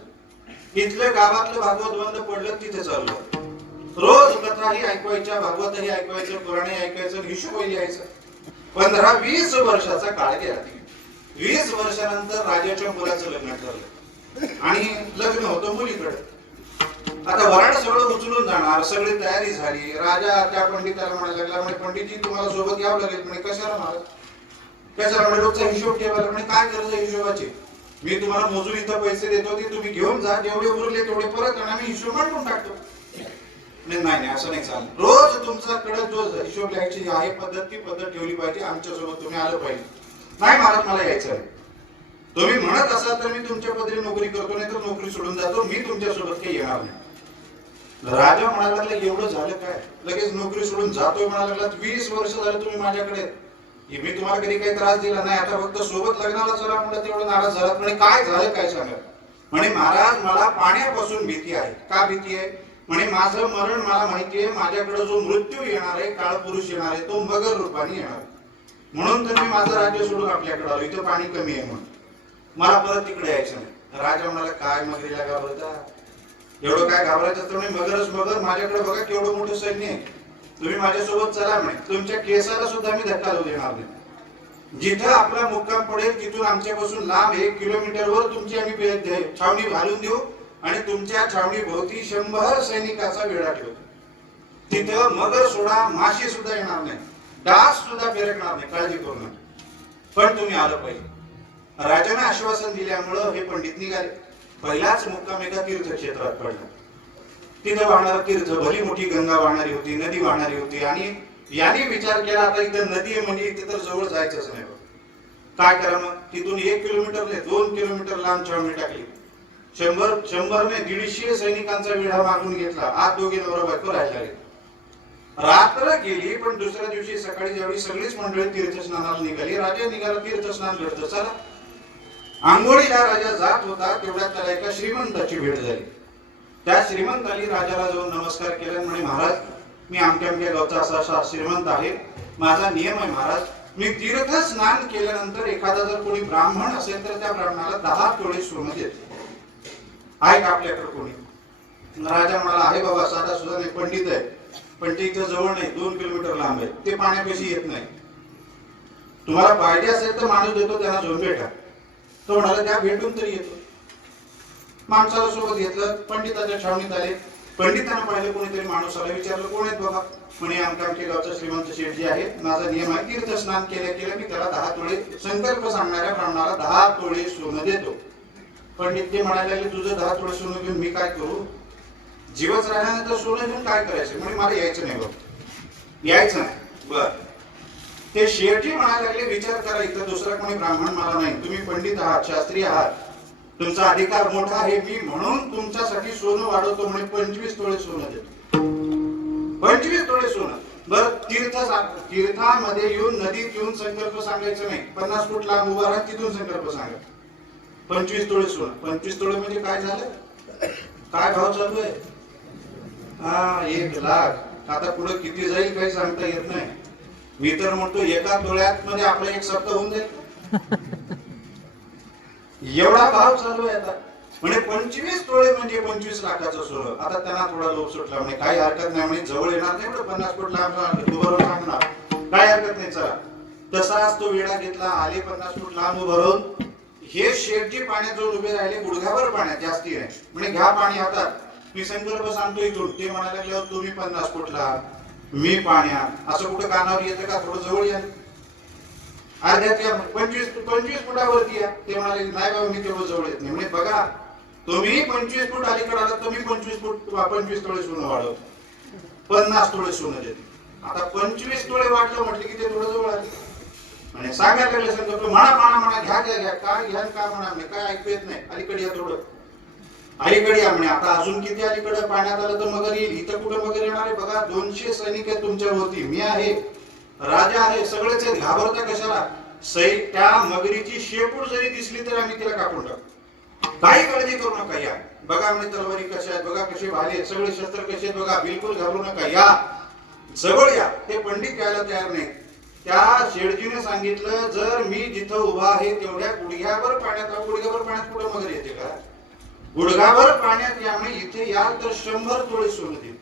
इथलं गावातलं भागवत बंद पडलं, तिथे चाललं. रोज कथाही ऐकवायच्या, भागवतही ऐकवायचं, पुराणही ऐकायचं, हिशोबही लिहायचं. 15-20 वर्षाचा काळ गेला. 20 वर्षानंतर राजाच्या मुलाचं लग्न ठरलं आणि लग्न होतं मुलीकडे. आता वराड सगळं उचलून जाणार, सगळी तयारी झाली. राजा त्या पंडिताला म्हणायला लागला म्हणजे पंडितजी तुम्हाला सोबत यावं लागेल. म्हणजे कशाला महाराज? कशाला म्हणजे रोजचा हिशोब ठेवायला. म्हणजे काय गरज आहे हिशोबाची? मी तुम्हाला मोजून इथं पैसे देतो, ते तुम्ही घेऊन जा, जेवढे उरले तेवढे परत आणा, मी हिशोब मांडून टाकतो. नाही असं नाही चालत. रोज तुमच्याकडे जो हिशोब लिहायची आहे पद्धत, ती पद्धत ठेवली पाहिजे. आमच्या सोबत तुम्ही आलं पाहिजे. नाही महाराज मला यायचं आहे. तुम्ही म्हणत असाल तर मी तुमच्या पदरी नोकरी करतो, नाही तर नोकरी सोडून जातो, मी तुमच्या सोबत काही येणार नाही. राजा म्हणायला लागला एवढं झालं काय, लगेच नोकरी सोडून जातोय म्हणायला लागला. 20 वर्ष झालं तुम्ही माझ्याकडे, मी तुम्हाला कधी काही त्रास दिला नाही, आता फक्त सोबत लग्नाला चला म्हणलं तेवढं नाराज झालात. म्हणे काय झालं काय सांगा. म्हणे महाराज मला पाण्यापासून भीती आहे. का भीती आहे. म्हणे माझं मरण मला माहिती आहे, माझ्याकडे जो मृत्यू येणार आहे, काळ पुरुष येणार आहे, तो मगर रूपाने येणार, म्हणून तर मी माझं राज्य सोडून आपल्याकडे आलो, इथं पाणी कमी आहे म्हणून, मला परत तिकडे यायचं नाही. राजा म्हणाला काय मगरीला घाबरता, एवढं काय घाबरायचं तर नाही, मगरच मगर, माझ्याकडे बघा केवढं मोठं सैन्य आहे, तुम्ही माझ्यासोबत चला. म्हणे तुमच्या केसाला सुद्धा मी धक्का लावू देणार नाही. जिथं आपला मुक्काम पडेल तिथून आमच्यापासून लांब 1 किलोमीटरवर तुमची आम्ही छावणी घालून देऊ आणि तुमच्या छावणी भोवती 100 सैनिकाचा वेढा ठेवतो. तिथं मगर सोडा, माशी सुद्धा येणार नाही, डास सुद्धा फिरकणार नाही, काळजी करू नका, पण तुम्ही आलं पाहिजे. राजाने आश्वासन दिल्यामुळं हे पंडित निघाले. पहिलाच मुक्काम एका तीर्थक्षेत्रात पडला. तिथं वाहणारा तीर्थ, भली मोठी गंगा वाहणारी होती, नदी वाहणारी होती. आणि याने विचार केला आता इथं नदी आहे म्हणजे इथे तर जवळ जायचंच नाही, काय करा मग. तिथून 1 किलोमीटर नाही 2 किलोमीटर लांब छावणी टाकली. 100 नाही 150 सैनिकांचा वेढा मागून घेतला. आज दोघे नवरा बायको राहिला. रात्र गेली, पण दुसऱ्या दिवशी सकाळी ज्यावेळी सगळीच मंडळी तीर्थस्नानाला निघाली, राजा निघाला तीर्थस्नान घडतं. चला आंघोळीला राजा जात होता, तेवढ्यात त्याला एका श्रीमंताची भेट झाली. त्या श्रीमंतांनी राजाला जाऊन नमस्कार केला. म्हणे महाराज मी अमक्या अमक्या गावचा असा श्रीमंत आहे, माझा नियम आहे महाराज, मी तीर्थ स्नान केल्यानंतर एखादा जर कोणी ब्राह्मण असेल तर त्या ब्राह्मणाला 10 तोळे सोनं देतो. आहे का आपल्याकडे कोणी. राजा म्हणाला आहे बाबा, साधा सुद्धा नाही, पंडित आहे, पण ते इथं जवळ नाही, 2 किलोमीटर लांब आहे, ते पाण्यापाशी येत नाही, तुम्हाला पाहिजे असेल तर माणूस देतो, त्यांना जाऊन भेटा. तो म्हणाला त्या भेटून तरी येतो. माणसाला सोबत घेतलं, पंडिताच्या छावणीत आले. पंडितांना पाहिलं कोणीतरी माणूस आला, विचारलं कोण आहेत बाबा. म्हणे आमच्या आमच्या गावचा श्रीमंत शेठजी आहे, माझा नियम आहे तीर्थ स्नान केल्या मी त्याला 10 तोळे, संकल्प सांगणाऱ्या ब्राह्मणाला 10 तोळे सोनं देतो. पंडित ते म्हणायला लागले तुझं 10 तोळे सोनं घेऊन मी काय करू, जीवच राहिल्यानंतर सोनं घेऊन काय करायचं. म्हणजे मला यायचं नाही बाबा, यायचं नाही. बर ते शेठजी म्हणायला लागले विचार करा, इथं दुसरा कोणी ब्राह्मण मला नाही, तुम्ही पंडित आहात, शास्त्री आहात, तुमचा अधिकार मोठा आहे, मी म्हणून तुमच्यासाठी सोनं वाढवतो. म्हणे 25 तोळे सोनं देतो. 25 तोळे सोनं. बर तीर्थामध्ये येऊन नदीत येऊन संकल्प सांगायचं नाही, 50 फूट लांब उभा राहा, तिथून संकल्प सांगा. 25 तोळे सोनं. 25 तोळे म्हणजे काय झालं, काय भाव चालू आहे. 1 लाख. आता पुढे किती जाईल काही सांगता येत नाही. मी तर म्हणतो एका तोळ्यात मध्ये आपला 1 सप्ताह होऊन जाईल, एवढा भाव चालू आहे आता. म्हणजे 25 तोळे म्हणजे 25 लाखाचं सोनं. आता त्यांना थोडा लोभ सुटला. म्हणजे काही हरकत नाही, म्हणजे जवळ येणार नाही, 50 फूट लांब उभं सांगणार, काय हरकत नाही, चला. तसाच तो वेळा घेतला, आले 50 फूट लांब उभं राहून. हे शेठजी पाण्यात जाऊन उभे राहिले, गुडघ्यावर पाण्यात, जास्ती नाही. म्हणजे घ्या पाणी हातात, मी संकल्प सांगतो इथून. ते म्हणायला लागल्यावर तुम्ही 50 फूट लांब, मी पाण्यात, असं कुठं कानावर येतं का, थोडं जवळ या, अर्ध्यात या, 25 फुटावरती या. ते म्हणाले नाही बाबा मी तेवढं जवळ येत नाही. म्हणजे बघा तुम्ही 25 फूट अलीकडे आलात तर मी 25 तोळे सोनं वाढवतो, 50 तोळे सोनं देते. आता 25 तोळे वाढलं म्हटलं की ते थोडं जवळ आले. म्हणजे सांगायला लागले संकल्प, म्हणा घ्या घ्या घ्या, काय घ्या काय म्हणा, काय ऐकू येत नाही, अलीकडे या थोडं, अलीकडे या. म्हणे आता अजून किती अलीकडे पाण्यात आलं तर मगर येईल, इथं कुठं मगर येणार आहे. बघा 200 सैनिक आहेत तुमच्या भोवती, मी आहे, राजा आहे, सगळेच आहेत, घाबरता कशाला. त्या मगरीची शेपूट जरी दिसली तर आम्ही तिला कापून टाकू, काही काळजी करू नका, या बघा. म्हणजे तलवारी कशा आहेत बघा, कसे भाले, सगळे शस्त्र कसे आहेत बघा, बिलकुल घाबरू नका, या जवळ या. ते पंडित यायला तयार नाही. त्या शेठजीने सांगितलं जर मी जिथं उभा आहे तेवढ्या गुडघ्यावर पाण्यात कुठं मगर येते का, गुडघ्यावर पाण्यात या. म्हणजे इथे याल तर 100 तोळे सोनं देईल.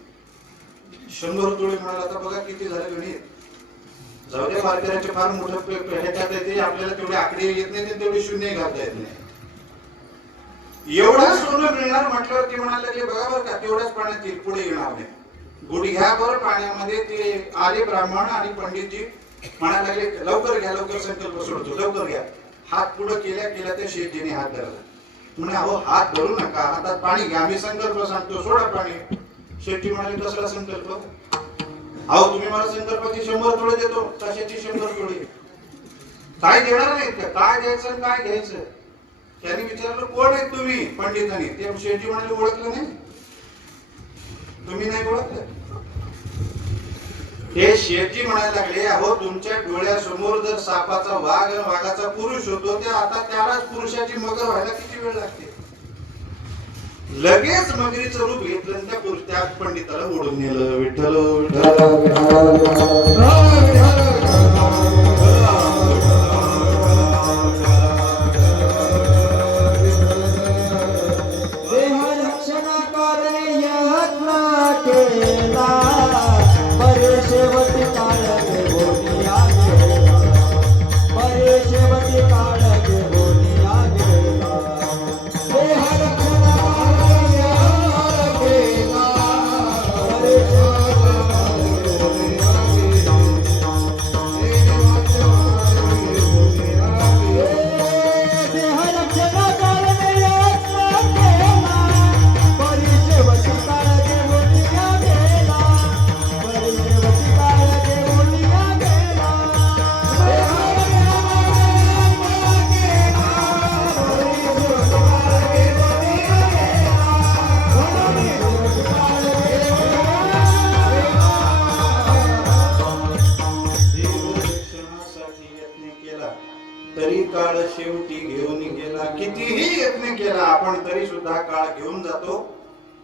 100 तोळे म्हणाला, आता बघा किती झालं गणित. जाऊ दे, वारकऱ्यांचे फार मोठं ह्याच्यात येते, आपल्याला तेवढे आकडे येत नाही, तेवढे शून्य घालता येत नाही. एवढा सोनं मिळणार म्हटल्यावर ते म्हणाले लागले बघा बरं का, तेवढ्याच पाण्यात येईल, पुढे येणार नाही. गुडघ्यावर पाण्यामध्ये ते आले ब्राह्मण आणि पंडितजी म्हणायला लागले लवकर घ्या, लवकर संकल्प सोडतो, लवकर घ्या. हात पुढे केल्या त्या शेठजीने हात धरला. म्हणे अहो हात धरू नका, हातात पाणी घ्या, मी संकल्प सांगतो, सोडा पाणी. शेठजी म्हणाले कसला संकल्प, अहो तुम्ही मला संकल्पाची 100 तोळे देतो, कशाची 100 तोळे, काय देणार नाहीत का, काय द्यायचं काय घ्यायचं. त्यांनी विचारलं कोण आहेत तुम्ही पंडितांनी. ते शेठजी म्हणाले ओळखलं नाही, तुम्ही नाही ओळखलं. ते शेठजी म्हणायला लागले अहो तुमच्या डोळ्यासमोर जर सापाचा वाघ आणि वाघाचा पुरुष होतो ते आता त्यालाच पुरुषाची मगर व्हायला किती वेळ लागते. लगेच मगरीचं रूप घेतलं आणि त्या पंडिताला ओढून नेलं. विठ्ठल तरी काळ शेवटी घेऊन गेला. कितीही यत्न केला आपण तरी सुद्धा काळ घेऊन जातो.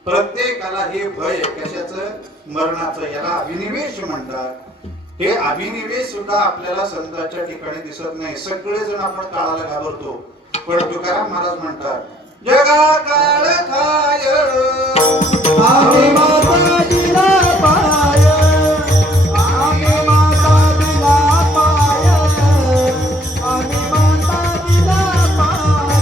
प्रत्येकाला हे भय कशाचं, मरणाचं. याला अभिनिवेश म्हणतात. हे अभिनिवेश सुद्धा आपल्याला संतांच्या ठिकाणी दिसत नाही. सगळेजण आपण काळाला घाबरतो. पण तुकाराम महाराज म्हणतात जगा काळ खाय आम्ही माता दिला पाय, आम्ही माता दिला पाय, आम्ही माता दिला पाय,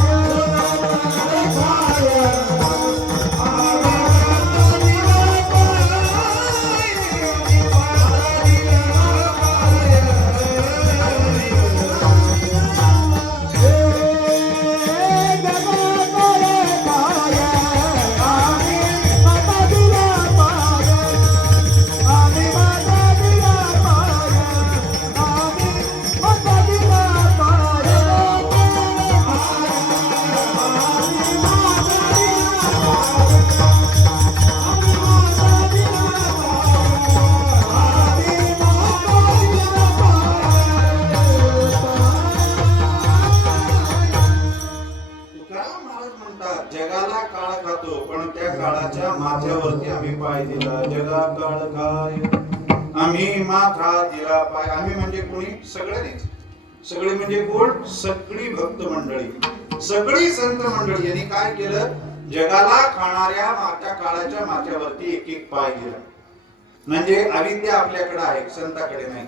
जगाला काळ खातो पण त्या काळाच्या माथ्यावरती आम्ही पाय दिला. जगा काळ खाय आम्ही माथा दिला पाय. आम्ही म्हणजे कोणी, सगळे नाही. सगळे म्हणजे कोण, सगळी भक्त मंडळी, सगळी संत मंडळी यांनी काय केलं, जगाला खाणाऱ्या त्या काळाच्या माथ्यावरती एक एक पाय दिला. म्हणजे अविद्या आपल्याकडे आहे, संताकडे नाही.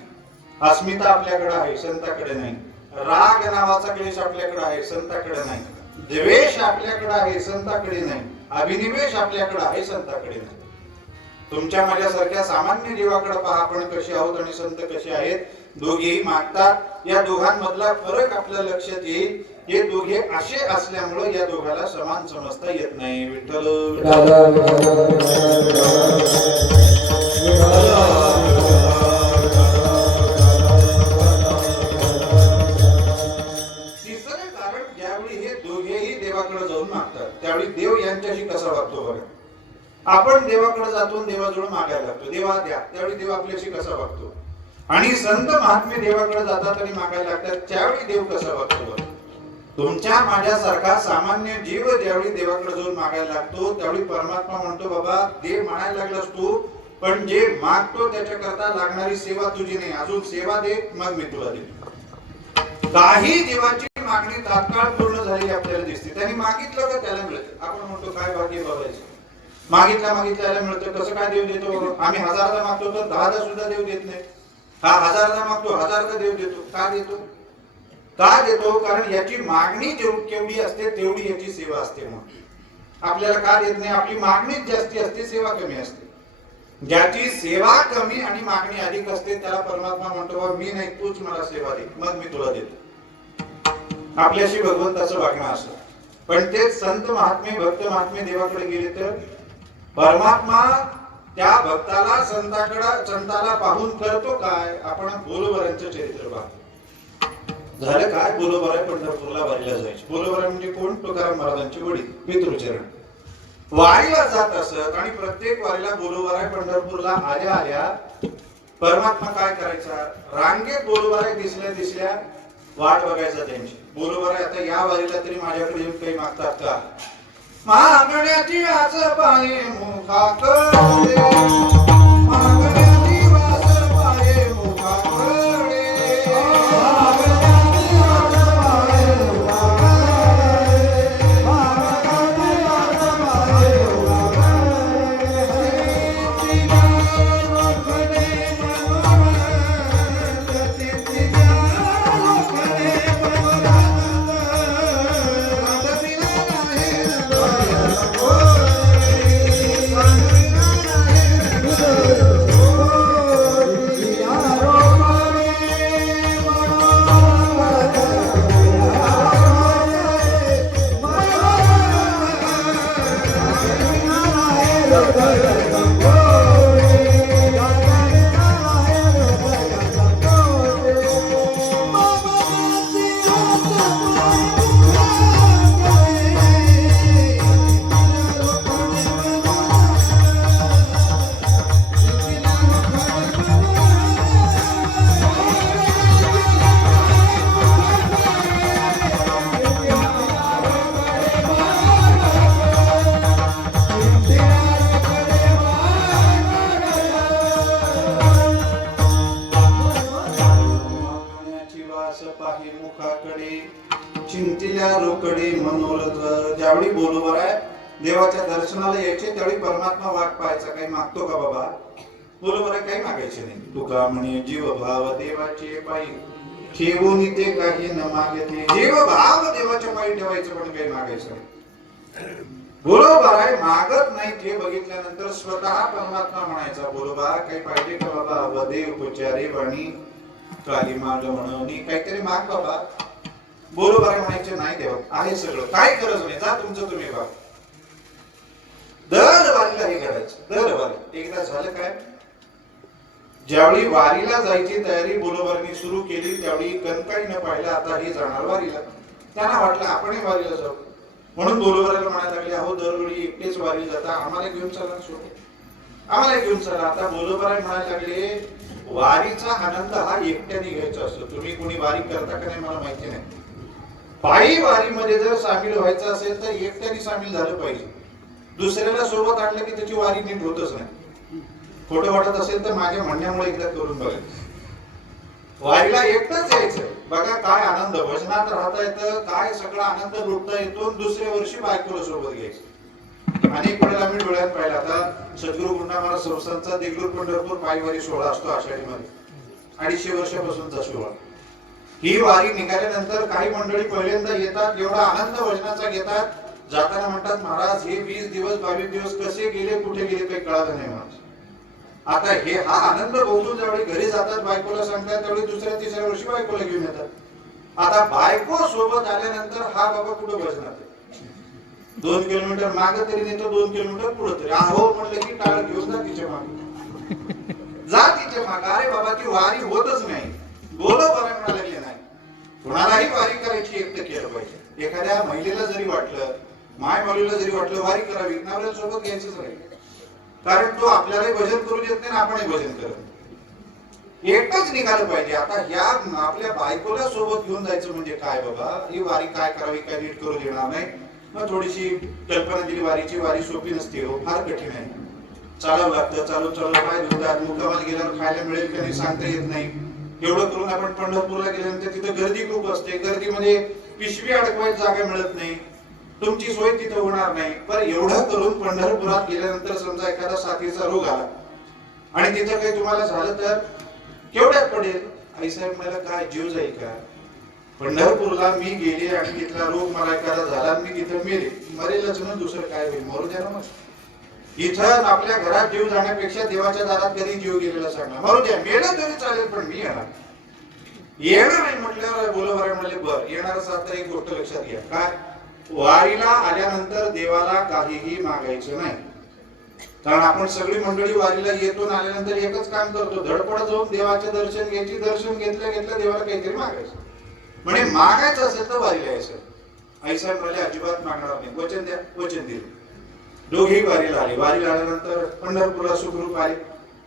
अस्मिता आपल्याकडे आहे, संताकडे नाही. राग नावाचा क्लेश आपल्याकडे आहे, संताकडे नाही. द्वेष आपल्याकडे आहे, संताकडे नाही. अभिनिवेश आपल्याकडे आहे, संताकडे नाही. तुमच्या माझ्यासारख्या सामान्य जीवाकडे पहा आपण कसे आहोत आणि संत कसे आहेत. दोघेही मागतात. या दोघांमधला फरक आपल्या लक्षात येईल. हे दोघे असे असल्यामुळे या दोघाला समान समजता येत नाही. विठ्ठल जाऊन मागतात त्यावेळी देव यांच्याशी कसा वागतो बघा. आपण देवाकडे जातो, देवाजवळ मागायला लागतो, देवा द्या. त्यावेळी देव आपल्याशी कसा वागतो. आणि संत महात्मे देवाकडे जातात आणि मागायला लागतात, त्यावेळी देव कसा वागतो. तुमच्या माझ्यासारखा सामान्य जीव ज्यावेळी देवाकडे जाऊन मागायला लागतो त्यावेळी परमात्मा म्हणतो बाबा देव म्हणायला लागलास तू, पण जे मागतो त्याच्याकरता लागणारी सेवा तुझी नाही, अजून सेवा दे मग मी तुला देतो. काही जीवाची मागणी तात्काळ पूर्ण झालेली आपल्याला दिसते. त्यांनी मागितलं का त्याला मिळतं. आपण म्हणतो काय भाग्य बघायचं, मागितल्याला मिळतं. कसं काय देव देतो. आम्ही 1000दा मागतो तर 10दा सुद्धा देव देत नाही. हा 1000दा मागतो 1000दा देव देतो. का देतो, का देतो, कारण याची मागणी केवढी असते तेवढी याची सेवा असते. मग आपल्याला का देत नाही, आपली मागणीच जास्ती असते, सेवा कमी असते. ज्याची सेवा कमी आणि मागणी अधिक असते त्याला परमात्मा म्हणतो मी नाही तूच मला सेवा दे मग मी तुला देतो. आपल्याशी भगवंताचं वागणं असं. पण ते संत महात्मे भक्त महात्मे देवाकडे गेले तर परमात्मा त्या भक्ताला संताला पाहून करतो काय. आपण बोलवरांचं चरित्र पाहतो. झालं काय, बोलोबराय पंढरपूरला वारीला जायचे. बोलोबराय म्हणजे कोण? तुकाराम महाराजांचे वडील पितृचरण. वारीला जात असत आणि प्रत्येक वारीला बोलोबराय पंढरपूरला आल्या आल्या परमात्मा काय करायचा, रांगेत बोलोबराय दिसल्या वाट बघायचा त्यांची. बोलोबराय आता या वारीला तरी माझ्याकडे येऊन काही मागतात का? मागण्याची आज पाये मुखाकडे, मागण्याची वास पाये मुखाकडे, मागण्याची वास पाये मुखाकडे, मागण्याची वास पाये चिंतिल्या रोकडे मनोरथ. ज्यावेळी बोलोबराय देवाच्या दर्शनाला यायचे त्यावेळी परमात्मा वाट पाहायचा, काही मागतो का बाबा? बोलोबराय काही मागायचे नाही. तुका म्हणे जीव भाव देवाचे पायी ठेवून ते काही न मागते. जीव भाव देवाच्या पायी ठेवायचं पण काही मागायचं नाही. बोलोबराय मागत नाही ते बघितल्यानंतर स्वतः परमात्मा म्हणायचा, बोलोबा काही पाहिजे का बाबा? वदे उपचारे वाणी काली माग म्हणून काहीतरी माग बाबा. बोलोबराय म्हणायचे नाही देवा आहे सगळं, काय गरज नाही, जा तुमचं तुम्ही बघा. दर वारीला हे घडायचं, दर वारी. एकदा झालं काय, ज्यावेळी वारीला जायची तयारी बोलोबरांनी सुरू केली त्यावेळी कणकाई न पाहिलं आता हे जाणार वारीला. त्यांना वाटलं आपणही वारीला जाऊ, म्हणून बोलोबराला म्हणायला लागले, अहो दरवेळी एकटेच वारीला जाता, आम्हाला घेऊन चला सोबत, आम्हाला घेऊन चला. आता बोलोबराय म्हणायला लागले, वारीचा आनंद हा एकट्याने घ्यायचा असतो. तुम्ही कोणी वारी करता का नाही मला माहिती नाही. पायी वारीमध्ये जर सामील व्हायचं असेल तर एकट्याने सामील झालं पाहिजे. दुसऱ्याला सोबत आणलं की त्याची वारी नीट होतच नाही. खोटं वाटत असेल तर माझ्या म्हणण्यामुळे एकदा करून बघायचं. वारीला एकटाच यायचं, बघा काय आनंद, भजनात राहता येतं, काय सगळा आनंद लुटता येतो. दुसऱ्या वर्षी बायकोला सोबत घ्यायचं. अनेक वेळेला मी डोळ्यात पाहिला. आता सद्गुरू गुंडा महाराज संस्थानचा देगलूर पंढरपूर पायवारी सोहळा असतो आषाढीमध्ये, 250 वर्षापासूनचा सोहळा. ही वारी निघाल्यानंतर काही मंडळी पहिल्यांदा येतात, एवढा आनंद भजनाचा घेतात. जाताना म्हणतात, महाराज हे 20 दिवस 22 दिवस कसे गेले, कुठे गेले काही कळालं नाही महाराज. आता हे हा आनंद भोगून ज्यावेळी घरी जातात, बायकोला सांगतात, त्यावेळी दुसऱ्या तिसऱ्या वर्षी बायकोला घेऊन येतात. आता बायको सोबत आल्यानंतर हा बाबा कुठं भजनात, 2 किलोमीटर मागे तरी नेतो, 2 किलोमीटर पुढे तरी. अहो म्हटलं की टाळ घेऊन जा तिच्या मागे, जा तिच्या मागे. अरे बाबा ती वारी होतच नाही. बोलोबराय म्हणायला लागले नाही, कुणालाही वारी करायची एकटं केलं पाहिजे. एखाद्या महिलेला जरी वाटलं, माय मुलीला जरी वाटलं वारी करावी, नवऱ्याला सोबत घ्यायचंच राहील. कारण तो आपल्यालाही भजन करू देत नाही, आपणही भजन करत नाही. एकटंच निघालं पाहिजे. आता ह्या आपल्या बायकोला सोबत घेऊन जायचं म्हणजे काय बाबा, ही वारी काय करावी, काय नीट करू देणार नाही. मग थोडीशी कल्पना दिली वारीची. वारी सोपी नसते हो, फार कठीण आहे. चालावं लागतं, चालू पाय दुखतात, मुक्कामाला गेल्यावर खायला मिळेल की नाही सांगता येत नाही. एवढं करून आपण पंढरपूरला गेल्यानंतर तिथं गर्दी खूप असते. गर्दीमध्ये पिशवी अडकवायची जागा मिळत नाही, तुमची सोय तिथं होणार नाही. पण एवढं करून पंढरपुरात गेल्यानंतर समजा एखादा साथीचा रोग आला आणि तिथं काही तुम्हाला झालं तर केवढ्यात पडेल? आईसाहेब मला काय जीव जाईल का? पंढरपूरला मी गेले आणि तिथला रोग मला एखादा झाला, मी तिथं मेले, मरेलच म्हणून दुसरं काय होईल, मरू द्या ना. मग इथं आपल्या घरात जीव जाण्यापेक्षा देवाच्या दारात कधी जीव गेलेला सांगणार, मरू द्या, मेलं तरी चालेल पण मी येणार नाही म्हटल्यावर बोलोबराय म्हणले, बर येणारच. आता एक गोष्ट लक्षात घ्या, काय वारीला आल्यानंतर देवाला काहीही मागायचं नाही. कारण आपण सगळी मंडळी वारीला येतो आल्यानंतर एकच काम करतो, धडपड जाऊन देवाचे दर्शन घ्यायची. दर्शन घेतल्या देवाला काहीतरी मागायचं. म्हणे मागायचं असेल तर वारीला यायचं. आईसाहेब म्हणाले अजिबात मागणार नाही, वचन द्या. वचन दिलं. दोघेही वारीला आले. वारीला आल्यानंतर पंढरपूरला सुखरूप आले.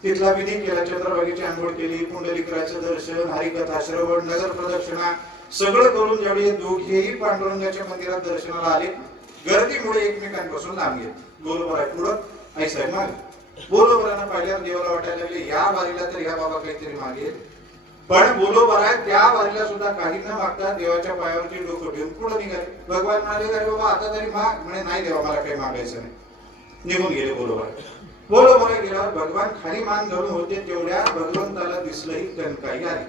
तिथला विधी केला, चंद्रभागेची आंघोळ केली, पुंडलिकराचं दर्शन, हरिकथा श्रवण, नगर प्रदक्षिणा सगळं करून ज्यावेळी दोघेही पांडुरंगाच्या मंदिरात दर्शनाला आले, गर्दीमुळे एकमेकांपासून लांब गेले. बोलोबरा पुढं, आईसाहेब मागे. बोलोबरांना पाहिल्यावर देवाला वाटायला लागले या वारीला तर या बाबा काहीतरी मागेल, पण बोलोबरा त्या वारीला सुद्धा काही न मागता देवाच्या पायावरची डोकं ठेवून पुढे निघाले. भगवान म्हणाले अरे बाबा आता तरी माग. म्हणे नाही देवा मला काही मागायचं नाही. निघून गेले बोलोबरा. बोलोबरा गेल्यावर भगवान खाली मान घालून होते तेवढ्या भगवंताला दिसलंही कणकाई आली.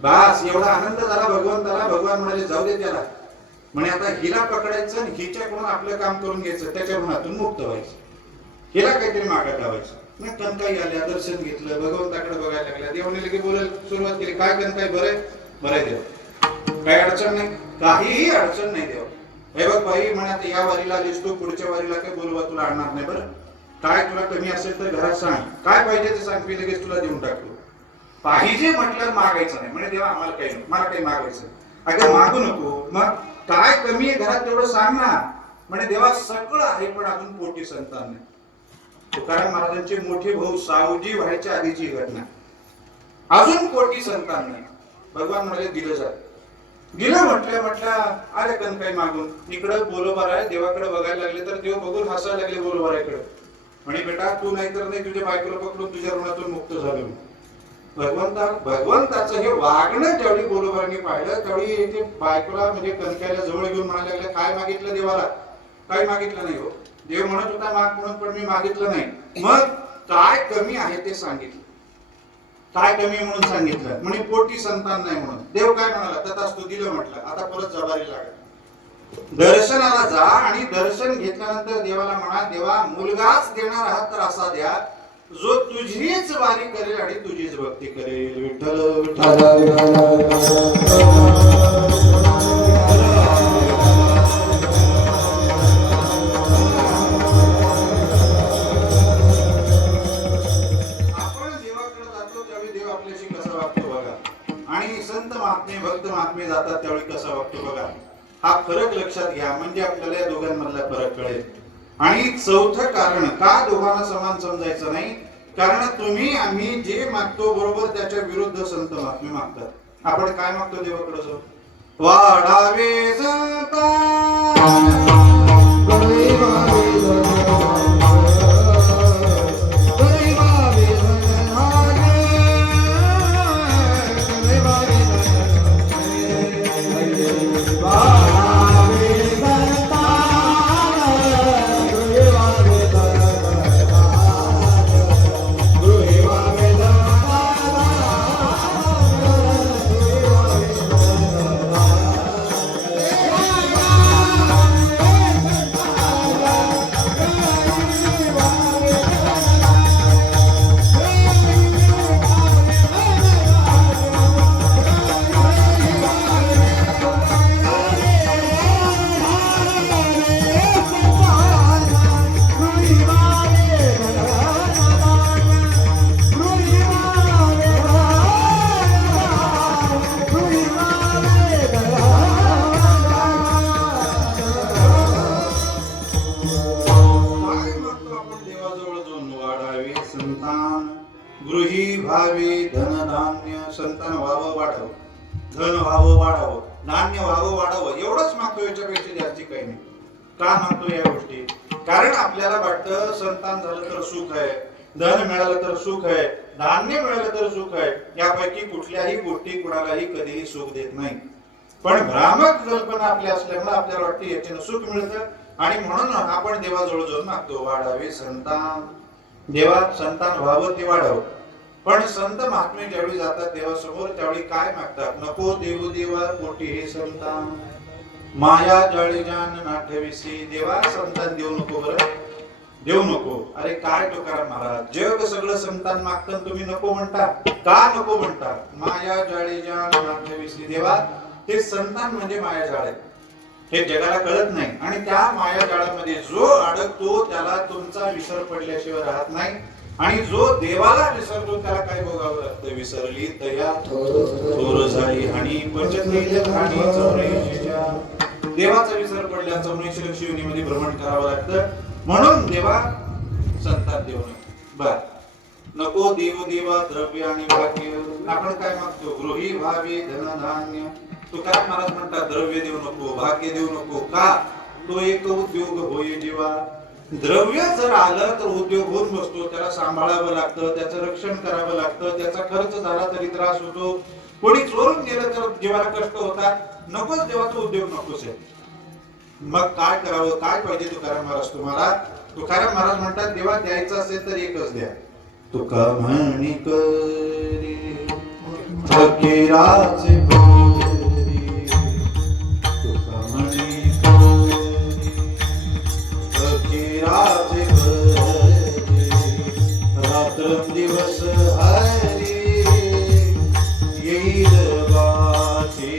बस एवढा आनंद झाला भगवंताला. भगवान म्हणाले जाऊ दे त्याला. म्हणे आता हिला पकडायचं आणि हिच्याकडून आपलं काम करून घ्यायचं, त्याच्या ऋणातून मुक्त व्हायचं, हिला काहीतरी मागायला लावायचं. मग कणकाई आल्या, दर्शन घेतलं, भगवंताकडे बघायला लागल्या. देवाने लगेच बोलायला सुरुवात केली, काय कणकाई बरं बरं देव, काही अडचण नाही, काहीही अडचण नाही देव. हे बघ बाई म्हणे आता या वारीला आलीस तू, पुढच्या वारीला काय बोलवा तुला आणणार नाही. बरं काय तुला कमी असेल तर घरात सांग, काय पाहिजे ते सांग, मी लगेच तुला देऊन टाकतो. पाहिजे म्हटलं मागायचं नाही. म्हणजे देवा आम्हाला काही मला काही मागायचं. अगं मागू नको. मग काय कमी आहे घरात तेवढं सांग ना. म्हणजे देवा सगळं आहे पण अजून पोटी संतान नाही. तुकाराम महाराजांचे मोठे भाऊ सावजी व्हायच्या आधीची घटना. अजून पोटी संतान नाही. भगवान म्हणाले दिलं जा. दिलं म्हटल्या आले कणकाई मागून. इकडं बोलोबरा आहे, देवाकडे बघायला लागले तर देव बघून हसायला लागले बोलोबराकडे. म्हणे बेटा तू नाही तर नाही तुझ्या बायकोला पकडून तुझ्या ऋणातून मुक्त झालो. भगवंताचं हे वागणं ज्यावेळी बोलोबरांनी पाहिलं त्यावेळी ते बायकोला म्हणजे कणकाईला जवळ घेऊन म्हणायला लागले काय मागितलं देवाला. काही मागितलं नाही हो. देव म्हणत होता माग म्हणून, पण मी मागितलं नाही. मग काय कमी आहे ते सांगितलं. काय कमी म्हणून सांगितलं. म्हणे पोटी संतान नाही म्हणून. देव काय म्हणाला तथास्तु दिलं म्हटलं. आता परत जबारी लागेल. दर्शनाला जा आणि दर्शन घेतल्यानंतर देवाला म्हणा देवा मुलगाच देणार आहात तर असा द्या जो तुझीच वारी करेल आणि तुझीच भक्ती करेल. विठ्ठल विठ्ठल. आपण देवाकडे जातो त्यावेळी देव आपल्याशी कसा वागतो बघा, आणि संत महात्मे भक्त महात्मे जातात त्यावेळी कसा वागतो बघा. हा फरक लक्षात घ्या म्हणजे आपल्याला या दोघांमधला फरक कळेल. आणि चौथं कारण का दोघांना समान समजायचं नाही, कारण तुम्ही आम्ही जे मागतो बरोबर त्याच्या विरुद्ध संत महात्मे मागतात. आपण काय मागतो देवाकडे जाऊ, वाढावे संता गृही भावी धनधान्य. संतान व्हावं वाढावं, धन व्हावं वाढावं, धान्य व्हावं वाढावं, एवढंच मागतो. याच्यापेक्षा जास्ती काही नाही. का मागतो या गोष्टी, कारण आपल्याला वाटतं संतान झालं तर सुख आहे, धन मिळालं तर सुख आहे, धान्य मिळालं तर सुख आहे. यापैकी कुठल्याही गोष्टी कुणालाही कधीही सुख देत नाही. पण भ्रामक कल्पना आपल्या असल्यामुळे आपल्याला वाटतं याच्यानं सुख मिळतं आणि म्हणून आपण देवाजवळ जाऊन मागतो वाढावे संतान. देवा संतान व्हावं ते वाढावं. पण संत महात्मे ज्यावेळी जातात देवासमोर त्यावेळी काय मागतात, नको देऊ देवा पोटी हे संतान, माया जाळी जान नाठविसी. देवा संतान देऊ नको, बरं देऊ नको. अरे काय तुकाराम महाराज जग सगळं संतान मागतं तुम्ही नको म्हणता, का नको म्हणता. माया जाळी जान नाठविसी. देवा हे संतान म्हणजे माया जाळ आहे, हे जगाला कळत नाही. आणि त्या माया जाळामध्ये जो अडकतो त्याला तुमचा विसर पडल्याशिवाय राहत नाही. आणि जो देवाला विसरतो त्याला काय भोगावं लागतं. विसरली तया थोर झाली आणि पंचती बैल घाणी 84च्या. देवाचा विसर पडल्या 84 लक्ष योनीमध्ये भ्रमण करावं लागतं. म्हणून देवा संतान देऊ नको. बर, नको देव देवा द्रव्य आणि भाग्य. आपण काय मागतो? गृही व्हावे धन धान्य. तुकाराम महाराज म्हणतात द्रव्य देऊ नको, भाग्य देऊ नको. का? तो एक उद्योग होय जीवा. द्रव्य जर आलं तर उद्योग होऊन बसतो, त्याला सांभाळावं लागतं, त्याचं रक्षण करावं लागतं, त्याचा खर्च झाला तरी त्रास होतो, कोणी चोरून गेलं तर जीवाला कष्ट होतात. नकोच देवाचा उद्योग नकोच आहे. मग काय करावं? काय पाहिजे तुकाराम महाराज तुम्हाला? तुकाराम महाराज म्हणतात देवा द्यायचं असेल तर एकच द्या. तुका म्हणी करी फकीराचे बोरी. तुका म्हणी करी फकीराचे बोरी. रात्रंदिवस हरी येईल वाची.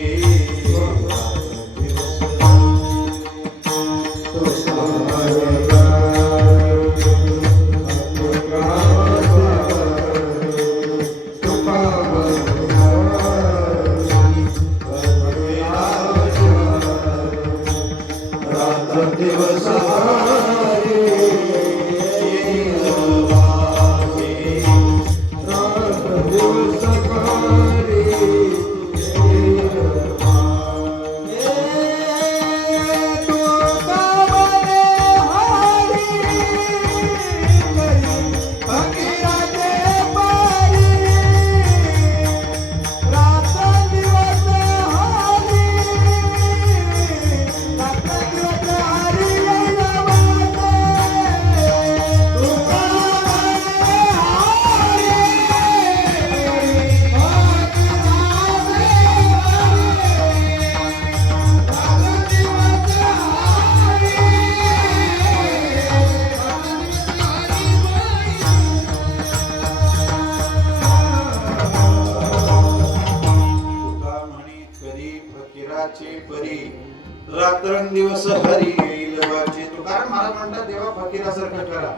रात्रंदिवस हरी येईल वाची. तुकाराम महाराज म्हणतात देवा फकीरासारखं करा.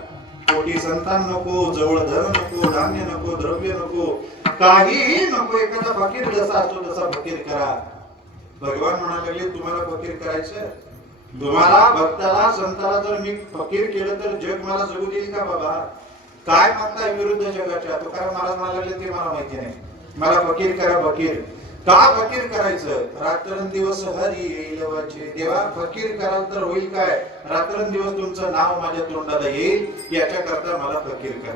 पोटी संतान नको, जवळ धन नको, धान्य नको, द्रव्य नको, काहीही नको. एखादा फकीर जसा असतो तसा फकीर करा. भगवान म्हणायला लागले तुम्हाला फकीर करायचं? तुम्हाला भक्ताला संताला जर मी फकीर केलं तर जग मला जगू देईल का बाबा? काय मागताय विरुद्ध जगाच्या? तुकाराम महाराज म्हणायला लागले ते मला माहिती नाही. मला फकीर करा. फकीर का फकीर करायचं? रात्रंदिवस हरी येईल वाचे. देवा फकीर कराल तर होईल काय? रात्रंदिवस तुमचं नाव माझ्या तोंडाला येईल, याच्या करता मला फकीर करा.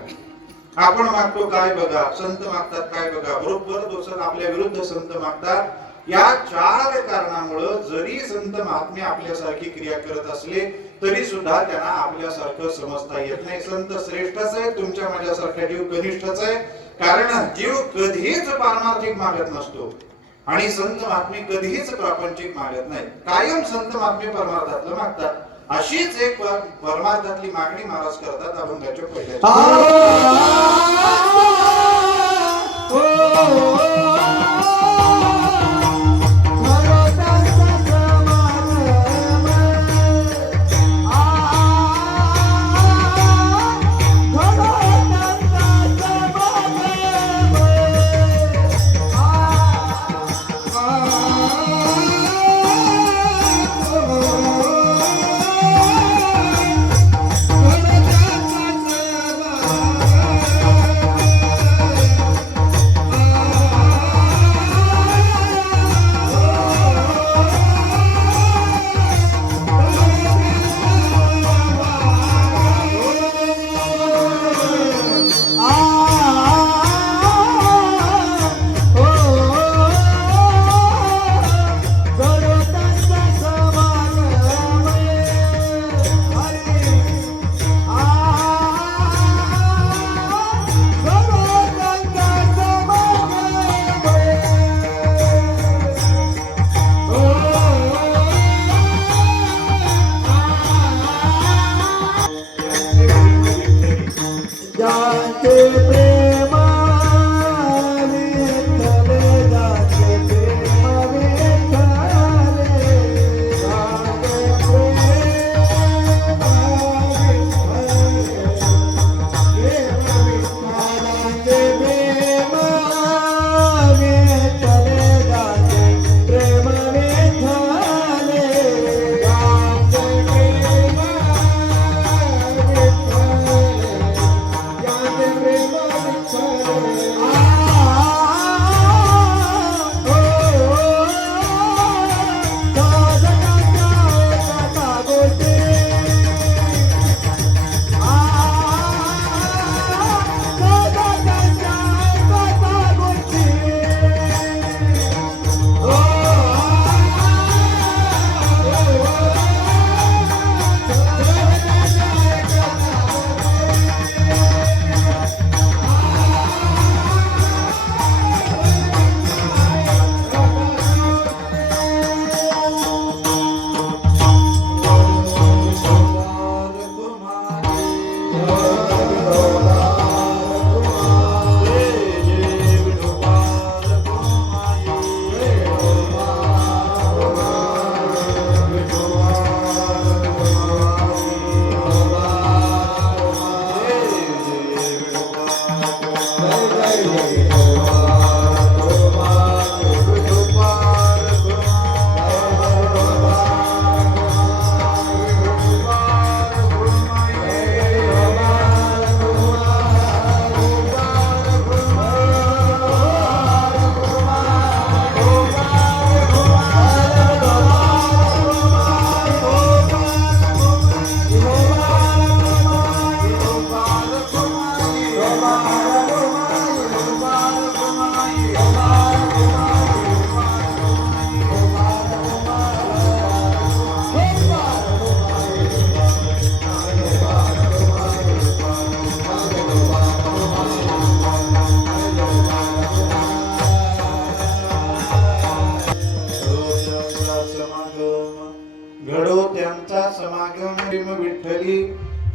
आपण मागतो काय बघा, संत मागतात काय बघा. बरोबर दोषण आपल्या विरुद्ध संत मागतात. या 4 कारणामुळं जरी संत महात्मे आपल्यासारखी क्रिया करत असले तरी सुद्धा त्यांना आपल्यासारखं समजता येत नाही. संत श्रेष्ठच आहे, तुमच्या माझ्यासारखा जीव कनिष्ठच आहे. कारण जीव कधीच पारमार्थिक मागत नसतो आणि संत महात्मे कधीच प्रापंचिक मागत नाही. कायम संत महात्मे परमार्थातलं मागतात. अशीच एक परमार्थातली मागणी महाराज करतात अभंगाच्या पहिल्या. समागम प्रेम विठ्ठली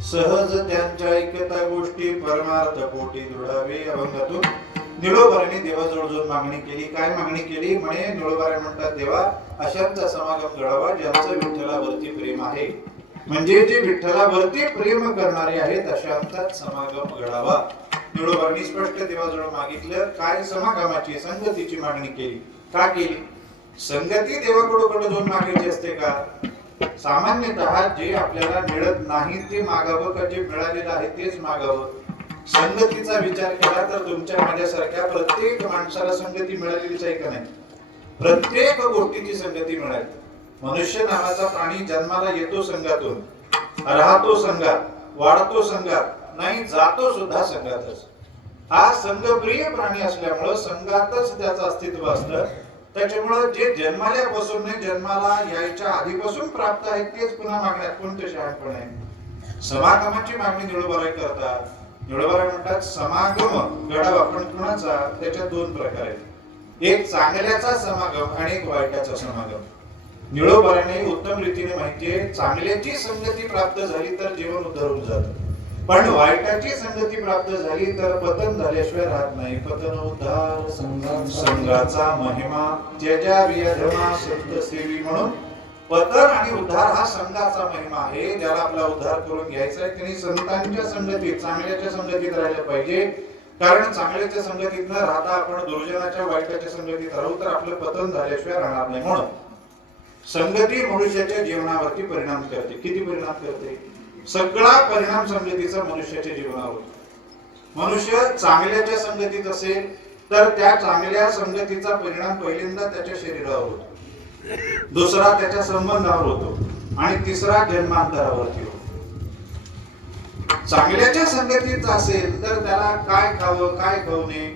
सहज त्यांच्या ऐकता गोष्टी परमार्थ पोटी दृढावे. अभंगातून निळोबाराने देवाजवळ जाऊन मागणी केली. काय मागणी केली? म्हणे निळोबारा म्हणतात, देवा अशांचा समागम घडावा ज्यांचं विठ्ठलावरती प्रेम आहे, म्हणजे जे विठ्ठलावरती प्रेम करणारे आहेत अशांचाच समागम घडावा. निळोबारांनी स्पष्ट देवाजवळ मागितलं. काय? समागमाची, संगतीची मागणी केली. का केली? संगती देवाकडे जाऊन मागायची असते का? सामान्यतः जे आपल्याला मिळत नाही ते मागावं का जे मिळालेलं आहे तेच मागावं? संगतीचा विचार केला तर तुमच्या माझ्यासारख्या प्रत्येक माणसाला संगती मिळालेलीच आहे का नाही? प्रत्येक गोष्टीची संगती मिळाली. मनुष्य नावाचा प्राणी जन्माला येतो संघातून, राहतो संघात, वाढतो संघात, नाही जातो सुद्धा संघातच. हा संघप्रिय प्राणी असल्यामुळं संघातच त्याचं अस्तित्व असतं. त्याच्यामुळं जे जन्माल्यापासून नाही जन्माला यायच्या आधीपासून प्राप्त आहेत तेच पुन्हा मागण्यात कोणते शहाणपण आहे? समागमाची मागणी निळोबाराय करतात. निळोबाराय म्हणतात समागम घडावा, पण कुणाचा? त्याच्यात दोन प्रकार आहेत. एक चांगल्याचा समागम आणि एक वाईटाचा समागम. निळोबाराने उत्तम रीतीने माहितीये, चांगल्याची संगती प्राप्त झाली तर जीवन उद्धरून जातं, पण वाईटाची संगती प्राप्त झाली तर पतन झाल्याशिवाय राहत नाही. पतन उद्धार संघाचा महिमा ज्याच्या विधमा संत सेवी. म्हणून पतन आणि उद्धार हा संघाचा महिमा आहे. ज्याला आपला उद्धार करून घ्यायचा आहे त्यांनी संतांच्या संगतीत, चांगल्याच्या संगतीत राहिलं पाहिजे. कारण चांगल्याच्या संगतीत न राहता आपण दुर्जनाच्या वाईटाच्या संगतीत राहू तर आपलं पतन झाल्याशिवाय राहणार नाही. म्हणून संगती मनुष्याच्या जीवनावरती परिणाम करते. किती परिणाम करते? सगळा परिणाम संगतीचा मनुष्याच्या जीवनावर. मनुष्य चांगल्याच्या संगतीत असेल तर त्या चांगल्या संगतीचा परिणाम पहिल्यांदा त्याच्या शरीरावर होतो, दुसरा त्याच्या संबंधावर होतो आणि तिसरा जन्मांतरावरती होतो. चांगल्याच्या संगतीत असेल तर त्याला काय खावं, काय खाऊ नये,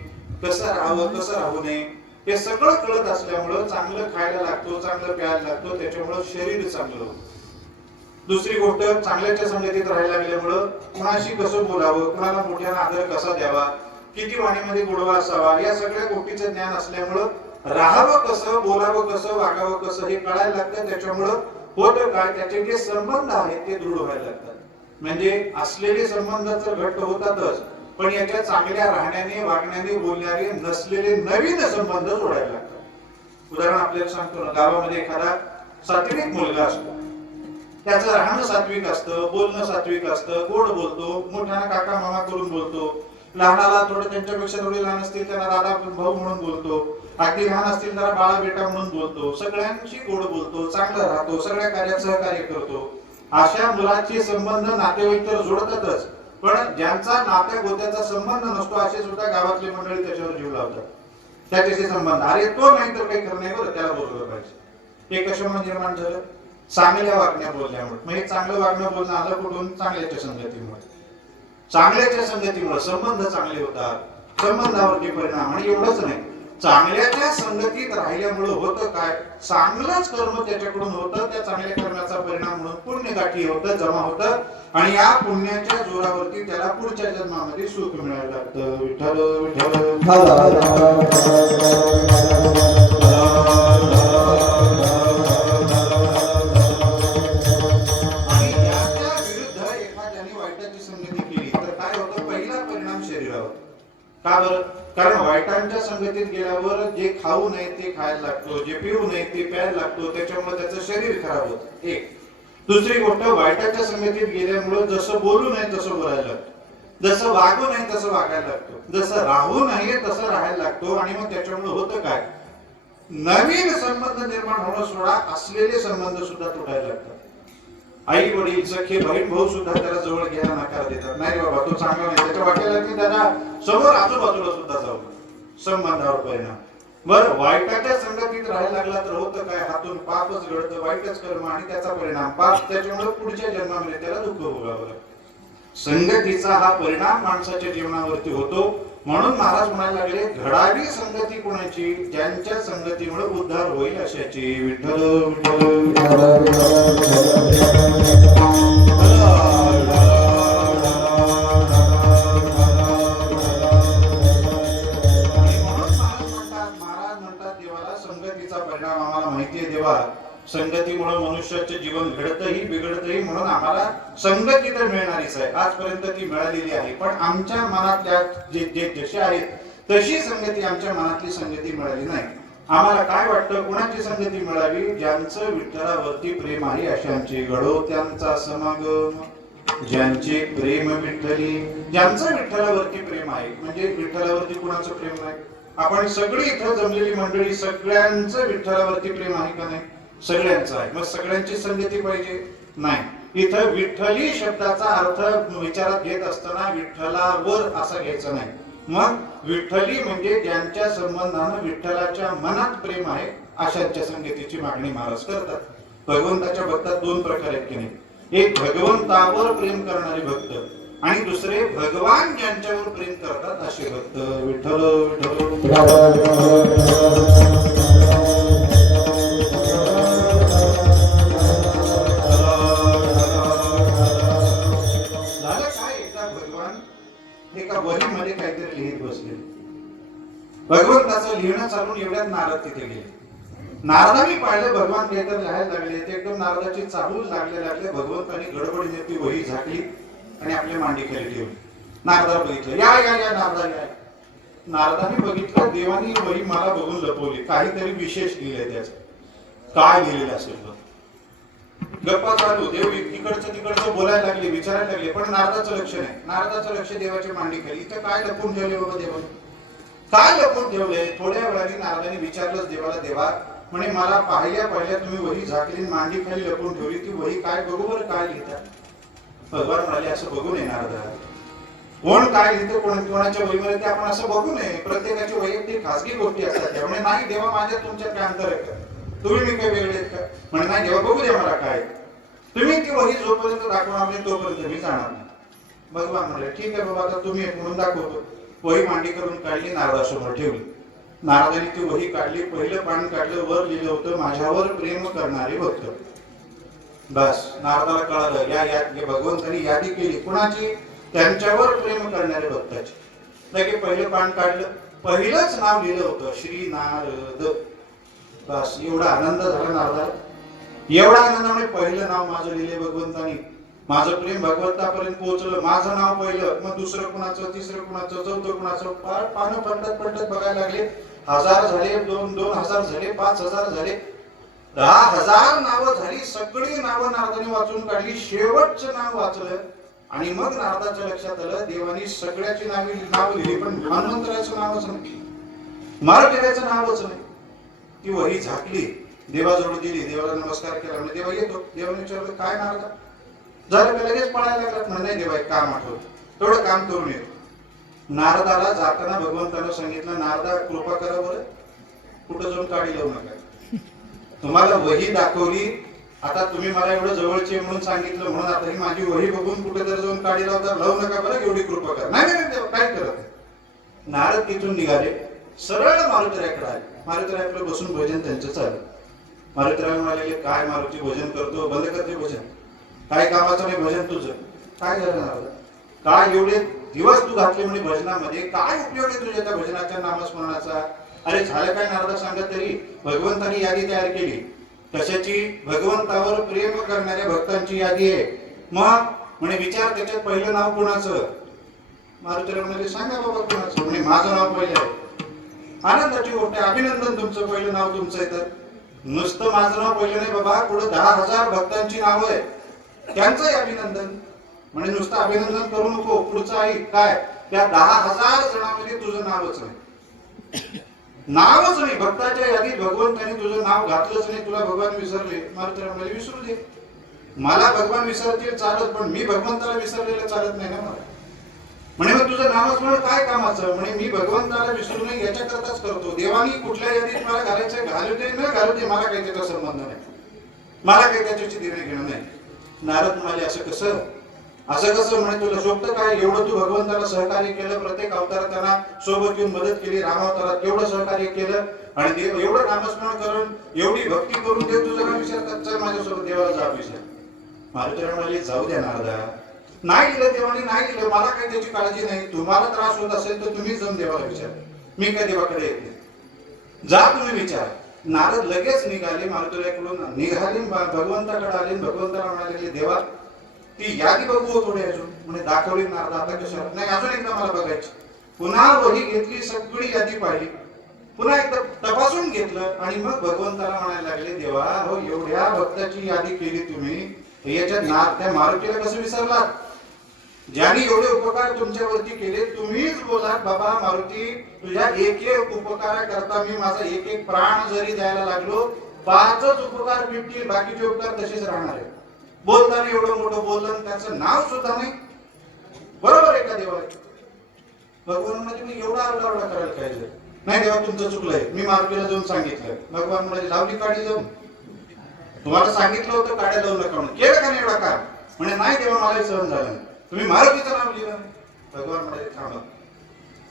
कसं राहावं, कसं राहू नये हे सगळं कळत असल्यामुळं चांगलं खायला लागतो, चांगलं प्यायला लागतो, त्याच्यामुळं शरीर चांगलं होतं. दुसरी गोष्ट, चांगल्याच्या संगतीत राहायला लागल्यामुळं कुणाशी कसं बोलावं, कुणाला मोठ्याला आदर कसा द्यावा, किती वाणीमध्ये गोडवा असावा, या सगळ्या गोष्टीचं ज्ञान असल्यामुळं राहावं कसं, बोलावं कसं, वागावं कसं हे कळायला लागतं. त्याच्यामुळं होतं काय, त्याचे जे संबंध आहेत ते दृढ व्हायला लागतात. म्हणजे असलेले संबंध तर घट्ट होतातच, पण याच्या चांगल्या राहण्याने, वागण्याने, बोलण्याने नसलेले नवीन संबंध जोडायला लागतात. उदाहरण आपल्याला सांगतो ना, गावामध्ये एखादा सात्विक मुलगा असतो, त्याचं राहणं सात्विक असतं, बोलणं सात्विक असतं, गोड बोलतो, मोठ्यानं काका मामा करून बोलतो, लहानाला थोडं त्यांच्यापेक्षा थोडे लहान असतील त्यांना दादा भाऊ म्हणून बोलतो, अगदी लहान असतील त्याला बाळा बेटा म्हणून बोलतो, सगळ्यांशी गोड बोलतो, चांगला राहतो, सगळ्या कार्यात सहकार्य करतो. अशा मुलाचे संबंध नातेवाईक तर जोडतातच, पण ज्यांचा नात्या गोत्याचा संबंध नसतो असे सुद्धा गावातली मंडळी त्याच्यावर जीव लावतात. त्याच्याशी संबंध, अरे तो नाही तर काही खरं नाही बरं, त्याला बोलवलं पाहिजे. हे कशामुळे निर्माण झालं? चांगल्या वागण्या बोलण्यामुळे. मग हे चांगलं वागणं बोलणं आलं कुठून? चांगल्याच्या संगतीमुळे. चांगल्याच्या संगतीमुळे संबंध चांगले होतात, संबंधावरती परिणाम. आणि एवढंच नाही, चांगल्याच्या संगतीत राहिल्यामुळे होतं काय, चांगलंच कर्म त्याच्याकडून होतं, त्या चांगल्या कर्माचा परिणाम म्हणून पुण्य गाठी होतं, जमा होतं, आणि या पुण्याच्या जोरावरती त्याला पुढच्या जन्मामध्ये सुख मिळायला लागतं. विठ्ठल का बरं? कारण वाईटांच्या संगतीत गेल्यावर जे खाऊ नये ते खायला लागतो, जे पिऊ नये ते प्यायला लागतो, त्याच्यामुळे त्याचं शरीर खराब होतं. एक. दुसरी गोष्ट, वाईटाच्या संगतीत गेल्यामुळे जसं बोलू नये तसं बोलायला लागतो, जसं वागू नये तसं वागायला लागतो, जसं राहू नये तसं राहायला लागतो. आणि मग त्याच्यामुळे होतं काय, नवीन संबंध निर्माण होणं सोडा, असलेले संबंध सुद्धा तुटायला लागतात. आई वडील, सख्खे बहीण भाऊ सुद्धा त्याला जवळ घ्यायला नकार देतात. नाही बाबा तो चांगला नाही, त्याच्या वाटेला की त्याला समोर आजूबाजूला सुद्धा जाऊ, संबंधावर परिणाम. बरं, वाईटाच्या संगतीत राहायला लागला तर होतं काय, हातून पापच घडतं, वाईटच कर्म आणि त्याचा परिणाम पाप, त्याच्यामुळे पुढच्या जन्मामध्ये त्याला दुःख भोगावं लागतं. संगतीचा हा परिणाम माणसाच्या जीवनावरती होतो. म्हणून महाराज म्हणायला लागले, घडावी संगती कोणाची, ज्यांच्या संगतीमुळे उद्धार होईल अशाची. विठ्ठल महाराज म्हणतात देवाला, संगतीचा परिणाम आम्हाला माहितीये देवा, संगतीमुळे मनुष्याचे जीवन घडतही बिघडतही, म्हणून आम्हाला संगती तर मिळणारीच आहे, आजपर्यंत ती मिळालेली आहे. पण आमच्या मनातल्या जे जसे आहेत तशी संगती आमच्या मनातली संगती मिळाली नाही. आम्हाला काय वाटतं, कोणाची संगती मिळावी? ज्यांचं विठ्ठलावरती प्रेम आहे अशांची घडो त्यांचा समागम. ज्यांचे प्रेम विठ्ठली, ज्यांचं विठ्ठलावरती प्रेम आहे, म्हणजे विठ्ठलावरती कुणाचं प्रेम नाही? आपण सगळी इथं जमलेली मंडळी सगळ्यांचं विठ्ठलावरती प्रेम आहे का नाही? सगळ्यांचं आहे. मग सगळ्यांची संगती पाहिजे? नाही. इथं विठ्ठली शब्दाचा अर्थ विचारात घेत असताना विठ्ठलावर असा घ्यायचा नाही. मग विठ्ठली म्हणजे ज्यांच्या संबंधानं विठ्ठलाच्या मनात प्रेम आहे अशांच्या संगतीची मागणी महाराज करतात. भगवंताच्या भक्तात दोन प्रकार आहेत की नाही? एक भगवंतावर प्रेम करणारे भक्त आणि दुसरे भगवान ज्यांच्यावर प्रेम करतात असे भक्त. विठ्ठल झालं काय, एकदा भगवान एका वहीमध्ये काहीतरी लिहित बसले. भगवंताचं लिहिणं चालून एवढ्यात नारद तिथे गेले. नारदांनी पाहिलं भगवान काहीतरी लिहायला लागले. ते एकदम नारदाची चाहूल लागले. भगवंतांनी गडबडीने ती वही झाकली आणि आपल्या मांडी खाली ठेवली. नारदाला बघितलं, या या या नारदा या. नारदांनी बघितलं, देवानी वही मला बघून लपवली, काहीतरी विशेष लिहिलंय. त्याचं काय लिहिलेलं असेल? गप्पा चालू, देव इकडचं तिकडचं बोलायला लागले, विचारायला लागले, पण नारदाचं लक्ष नाही. नारदाचं लक्ष देवाच्या मांडी खाली. इथं काय लपून ठेवले बाबा देवाने? काय लपून ठेवले? थोड्या वेळाने नारदाने विचारलं देवाला, देवा म्हणे मला पाहिल्या तुम्ही वही झाकली मांडी खाली लपून ठेवली, ती वही काय बघू बरं, काय लिहिता? भगवान म्हणाले, असं बघू नये नारदा. कोण काय लिहितो कोणाच्या वहीमध्ये ते आपण असं बघू नये. प्रत्येकाची वैयक्तिक खासगी गोष्टी असतात. त्यामुळे नाही देवा, माझ्या तुमच्यात काय अंतर आहे का? तुम्ही मी काय वेगळे आहेत का? म्हणे नाही देवा, बघू दे मला काय. तुम्ही ती वही जोपर्यंत दाखवणार नाही तोपर्यंत मी जाणार नाही. भगवान म्हणले, ठीक आहे बाबा, आता तुम्ही म्हणून दाखवतो. वही मांडी करून काढली, नारदासमोर ठेवली. नारदाने ती वही काढली, पहिलं पान काढलं, वर लिहिलं होतं, माझ्यावर प्रेम करणारे भक्त. बस नारदाला कळालं, या भगवंतांनी यादी केली. कुणाची? त्यांच्यावर प्रेम करणारे भक्ताची. लगे पहिलं पान काढलं, पहिलंच नाव लिहिलं होतं, श्री नारद. बस एवढा आनंद झाला नारदाला. एवढा आनंदामुळे पहिलं नाव माझं लिहिले भगवंतानी. माझं प्रेम भगवंतापर्यंत पोहोचलं. माझं नाव पहिलं, मग दुसरं कुणाचं, तिसरं कुणाचं, चौथं कुणाचं. पानं पलटत बघायला लागले. 1000 झाले, 2000 झाले, 5000 झाले, 10,000 नावं झाली. सगळी नावं नारदाने वाचून काढली. शेवटचं नाव वाचलं आणि मग नारदाच्या लक्षात आलं, देवानी सगळ्याची नाव लिहिली, पण हनुमंतराचं नावच नाही, मारुतीचं नावच नाही. ती वही झाकली, देवाजवळ दिली, देवाला नमस्कार केला. म्हणजे देवा येतो. देवाने विचारलं, काय नारदा झालं का? लगेच पळायला लागला. नाही देवा, एक काम आठवलं, तेवढं काम करून येतो. नारदाला जाताना भगवंतानं सांगितलं, नारदा कृपा करा बरं, कुठं जाऊन काढी लावू नका. तुम्हाला वही दाखवली, आता तुम्ही मला एवढं जवळचे म्हणून सांगितलं, म्हणून आता ही माझी वही बघून कुठे जर जाऊन काढी लावता लावू नका बरं, एवढी कृपा करा. नाही देवा, काय करत? नारद तिथून निघाले, सरळ मारुतीरायाकडे आले. मारुतीरायाकडे बसून भजन त्यांचं चालू. मारुतीराय म्हणाले, काय मारुती भजन करतो, बंद करते भजन, काय कामाचं नाही भजन तुझं. काय झालं नारद? काय एवढे दिवस तू घातले म्हणे भजनामध्ये, काय उपयोग आहे तुझ्या त्या भजनाच्या नामस्मरणाचा? अरे झालं काय नारदा सांगत तरी? भगवंतानी यादी तयार केली. कशाची? भगवंतावर प्रेम करणाऱ्या भक्तांची यादी आहे. मग म्हणे विचार, त्याच्यात पहिलं नाव कोणाचं? मारुतीराय म्हणाले, सांगा बाबा कोणाचं? म्हणे माझं नाव पहिलं आहे. आनंदाची गोष्ट आहे, अभिनंदन, तुमचं पहिलं नाव तुमचं आहे. तर नुसतं माझं नाव पहिलं नाही बाबा, पुढे 10,000 भक्तांची नावं आहे, त्यांचंही अभिनंदन. म्हणजे नुसतं अभिनंदन करू नको, पुढचं आहे काय? त्या 10,000 जणांमध्ये तुझं नावच नाही, नावच नाही. भक्ताच्या यादीत भगवंताने तुझं नाव घातलंच नाही, तुला भगवान विसरले. मारुतीराय म्हणाले, विसरू दे, मला भगवान विसरतील चालत, पण मी भगवंताला विसरलेलं चालत नाही ना मला. म्हणे मग तुझं नावच म्हणून काय कामाचं? म्हणे मी भगवंताला विसरू नये याच्या करताच करतो. देवानी कुठल्या यादीत मला घालायचंय घालू दे, न घालू दे, मला काही त्याचा संबंध नाही, मला काही त्याच्याशी देणं घेणं नाही. नारद म्हणाले, असं कसं? असं कसं? म्हणे तुला शोभतं काय? एवढं तू भगवंताला सहकार्य केलं, प्रत्येक अवतारात त्यांना सोबत येऊन मदत केली, रामावतारात एवढं सहकार्य केलं, आणि देव एवढं नामस्मरण करून एवढी भक्ती करून देव तुझं का विचारतात? चल माझ्यासोबत देवाला जा विचार. मारुतीराय म्हणाले, जाऊ द्या नारदा, नाही दिलं देवाने, नाही दिलं, मला काही त्याची काळजी नाही. तुम्हाला त्रास होत असेल तर तुम्ही जाऊन देवाला विचार, मी काय देवाकडे येत नाही. जा तुम्ही विचार. नारद लगेच निघाले मारुतीकडून निघाले भगवंताकडे आले भगवंताला म्हणाले देवा ती यादी बघू थोडी अजून म्हणजे दाखवली नारद आता कशा नाही अजून एकदा मला बघायची पुन्हा वही घेतली सगळी यादी पाहिली पुन्हा एकदा तपासून घेतलं आणि मग भगवंताला म्हणायला लागले देवा हो एवढ्या भक्ताची यादी केली तुम्ही याच्यात त्या मारुतीला कसं विसरलात ज्यांनी एवढे उपकार तुमच्यावरती केले तुम्हीच बोला बाबा मारुती तुझ्या एक एक उपकाराकरता मी माझा एक एक प्राण जरी द्यायला लागलो 5च उपकार भेटतील बाकीचे उपकार तसेच राहणार आहे बोलताना एवढं मोठं बोललं त्याचं नाव सुद्धा नाही बरोबर आहे का देवा भगवान म्हणजे मी एवढा आरडाओरडा करायला पाहिजे नाही देवा तुमचं चुकलंय मी मारुतीला जाऊन सांगितलं भगवान म्हणजे लावली काढी जाऊन तुम्हाला सांगितलं होतं काड्या लावू नका म्हणून केलं का नाही एवढा काम म्हणजे नाही देवा मला सहन झालं नाही तुम्ही मारुतीचं नाव लिहिलं भगवान म्हणाले थांबा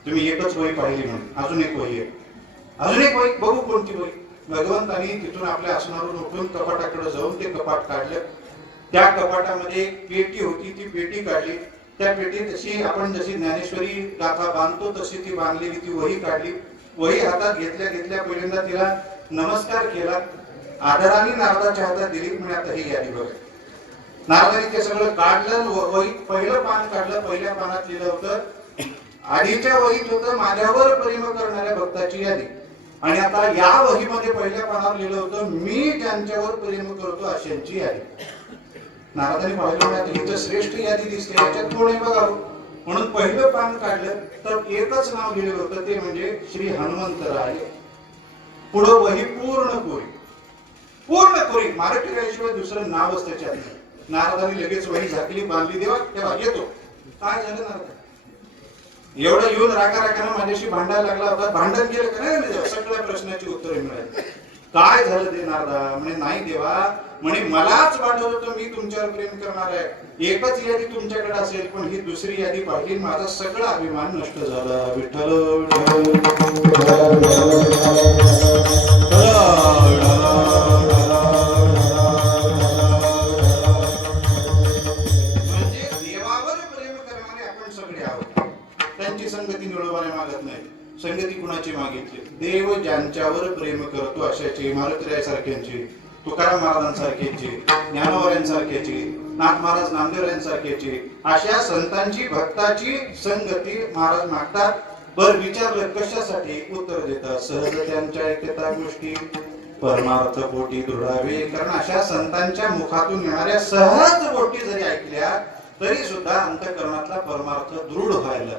तुम्ही एकच वही पाहिली म्हणून अजून एक वही आहे अजून एक वही बघू कोणती वही भगवंतांनी तिथून आपल्या आसनावरून उठून कपाटाकडे जाऊन ते कपाट काढलं त्या कपाटामध्ये एक पेटी होती ती पेटी काढली त्या पेटीत तशी आपण जशी ज्ञानेश्वरी गाथा बांधतो तशी ती बांधलेली ती वही काढली वही हातात घेतल्या घेतल्या पहिल्यांदा तिला नमस्कार केला आदराने नारदाच्या हातात दिली म्हणजे आता ही यादी बघा नारदाने ते सगळं काढलं वही पहिलं पान काढलं पहिल्या पानात लिहिलं होतं आधीच्या वहीत होतं माझ्यावर प्रेम करणाऱ्या भक्ताची यादी आणि आता या वहीमध्ये पहिल्या पानावर लिहिलं होतं मी ज्यांच्यावर प्रेम करतो अशांची यादी नारदाने पाहिलं ही तर श्रेष्ठ यादी दिसते याच्यात कोणी बघावं म्हणून पहिलं पान काढलं तर एकच नाव लिहिलं होतं ते म्हणजे श्री हनुमंतराय पुढं वही पूर्ण कोरी मराठी राहिल्याशिवाय दुसरं नावच त्याच्यात नारदाने लगेच वही झाकली बांधली देवा तेव्हा येतो काय झालं नारद एवढं येऊन रागारागाने माझ्याशी भांडायला लागला होता भांडण केलं का नाही सगळ्या प्रश्नाची उत्तरे मिळाली काय झालं ते नारदा म्हणे नाही देवा म्हणे मलाच वाटत होतं मी तुमच्यावर प्रेम करणार आहे एकच यादी तुमच्याकडे असेल पण ही दुसरी यादी पाहिली माझा सगळा अभिमान नष्ट झाला विठ्ठल म्हणजे देवावर प्रेम करणारे आपण सगळे आहोत त्यांची संगती मिळवायला मागत नाही संगती कुणाची मागितली देव ज्यांच्यावर प्रेम करतो अशाची मारुतीरायासारख्यांची तुकाराम महाराजांसारख्याची ज्ञानोबरायांसारख्याची नाथ महाराज नामदेवरायांसारख्याची अशा संतांची भक्ताची संगती महाराज मागतात बर विचारलं कशासाठी उत्तर देतात सहज त्यांच्या ऐकता गोष्टी परमार्थ पोटी दृढावे कारण अशा संतांच्या मुखातून येणाऱ्या सहज गोष्टी जरी ऐकल्या तरी सुद्धा अंतःकरणातला परमार्थ दृढ व्हायला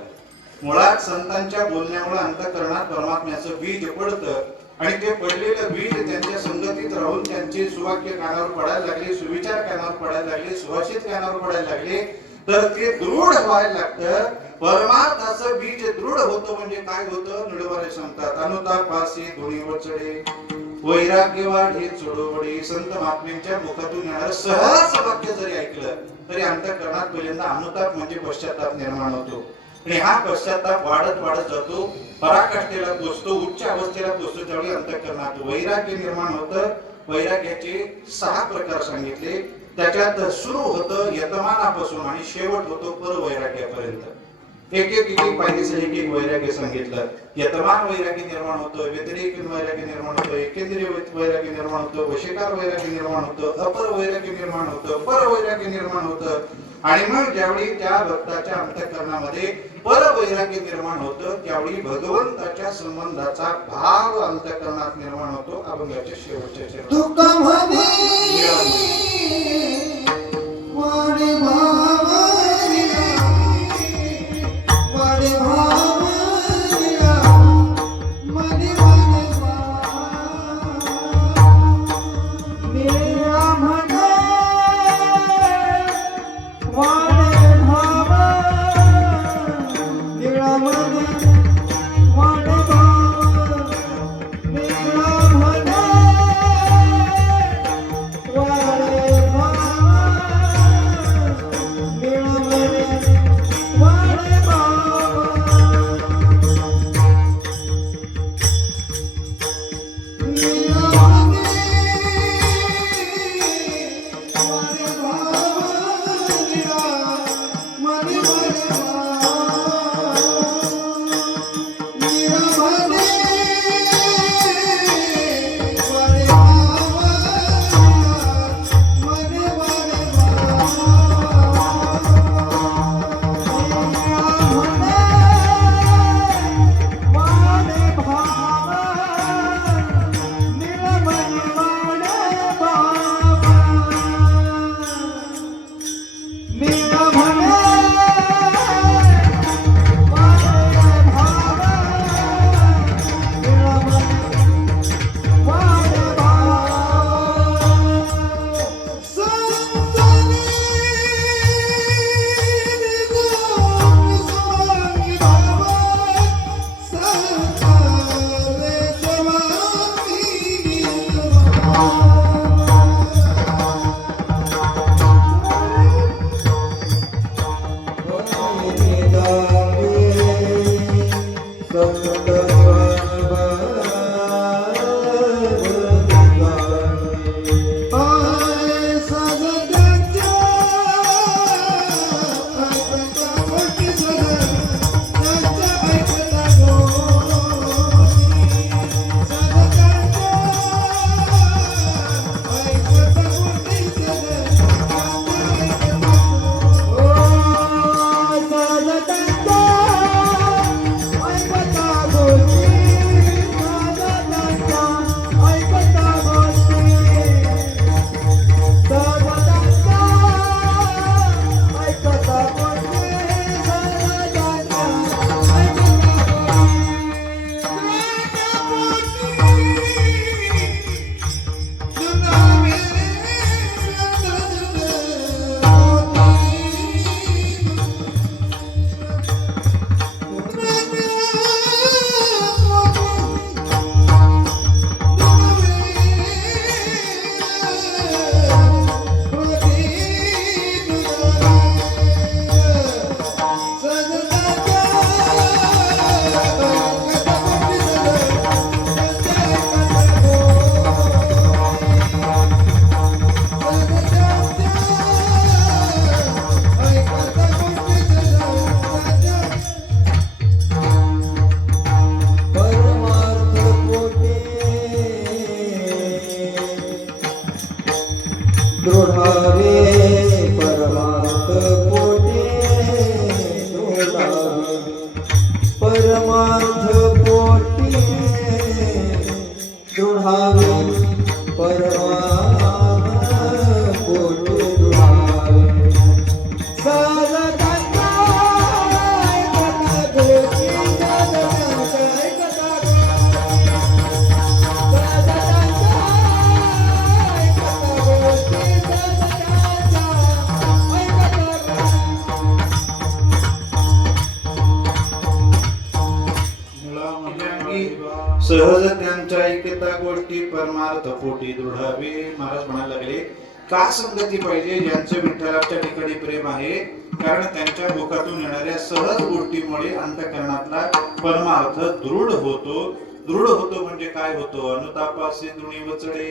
मुळात संतांच्या बोलण्यामुळे अंतःकरणात परमात्म्याचं बीज पडतं आणि ते पडलेलं बीज त्यांच्या संगतीत राहून त्यांचे सुवाक्य कानावर पडायला लागले सुविचार कानावर पडायला लागले सुभाषित कानावर पडायला लागले तर ते दृढ व्हायला लागतं परमार्थाचं बीज दृढ होतं म्हणजे काय होतं निडवारे सांगतात अनुतापासी धुळीवर चढे वैराग्य वाढे चढवडे संत महात्म्यांच्या मुखातून येणारं सहज वाक्य जरी ऐकलं तरी अंतःकरणात पहिल्यांदा अनुताप म्हणजे पश्चाताप निर्माण होतो आणि हा पश्चाताप वाढत वाढत जातो पराकाष्ठेला पोचतो उच्च अवस्थेला पोचतो त्यावेळी अंतःकरणात वैराग्य निर्माण होतं वैराग्याचे 6 प्रकार सांगितले त्याच्यात सुरू होतं यतमानापासून आणि शेवट होतो परवैराग्यापर्यंत एक पायरीचं एक वैराग्य सांगितलं यतमान वैराग्य निर्माण होतं व्यतिरेक वैराग्य निर्माण होतं एकेंद्रिय वैराग्य निर्माण होतं वशीकार वैराग्य निर्माण होतं अपर वैराग्य निर्माण होतं परवैराग्य निर्माण होतं आणि मग ज्यावेळी त्या भक्ताच्या अंतःकरणामध्ये परवैराग्य निर्माण होतं त्यावेळी भगवंताच्या संबंधाचा भाव अंतःकरणात निर्माण होतो अभंगाच्या शेवटच्या दृढावे परमार्थ पोटे दृढावे परमार्थ पोटे दृढावे परमार्थ पोटे दृढावे साधकांचा ऐकता गोष्टी साधकांचा ऐकता सहज त्यांच्या ऐकता गोष्टी परमार्थ पोटी दृढावे. महाराज म्हणायला लागले का संगती पाहिजे ज्यांचे विठ्ठलाच्या ठिकाणी प्रेम आहे, कारण त्यांच्या मुखातून येणाऱ्या सहज गोष्टीमुळे अंतःकरणातला परमार्थ दृढ होतो. दृढ होतो म्हणजे काय होतो? अनुतापासे दुणी वचडे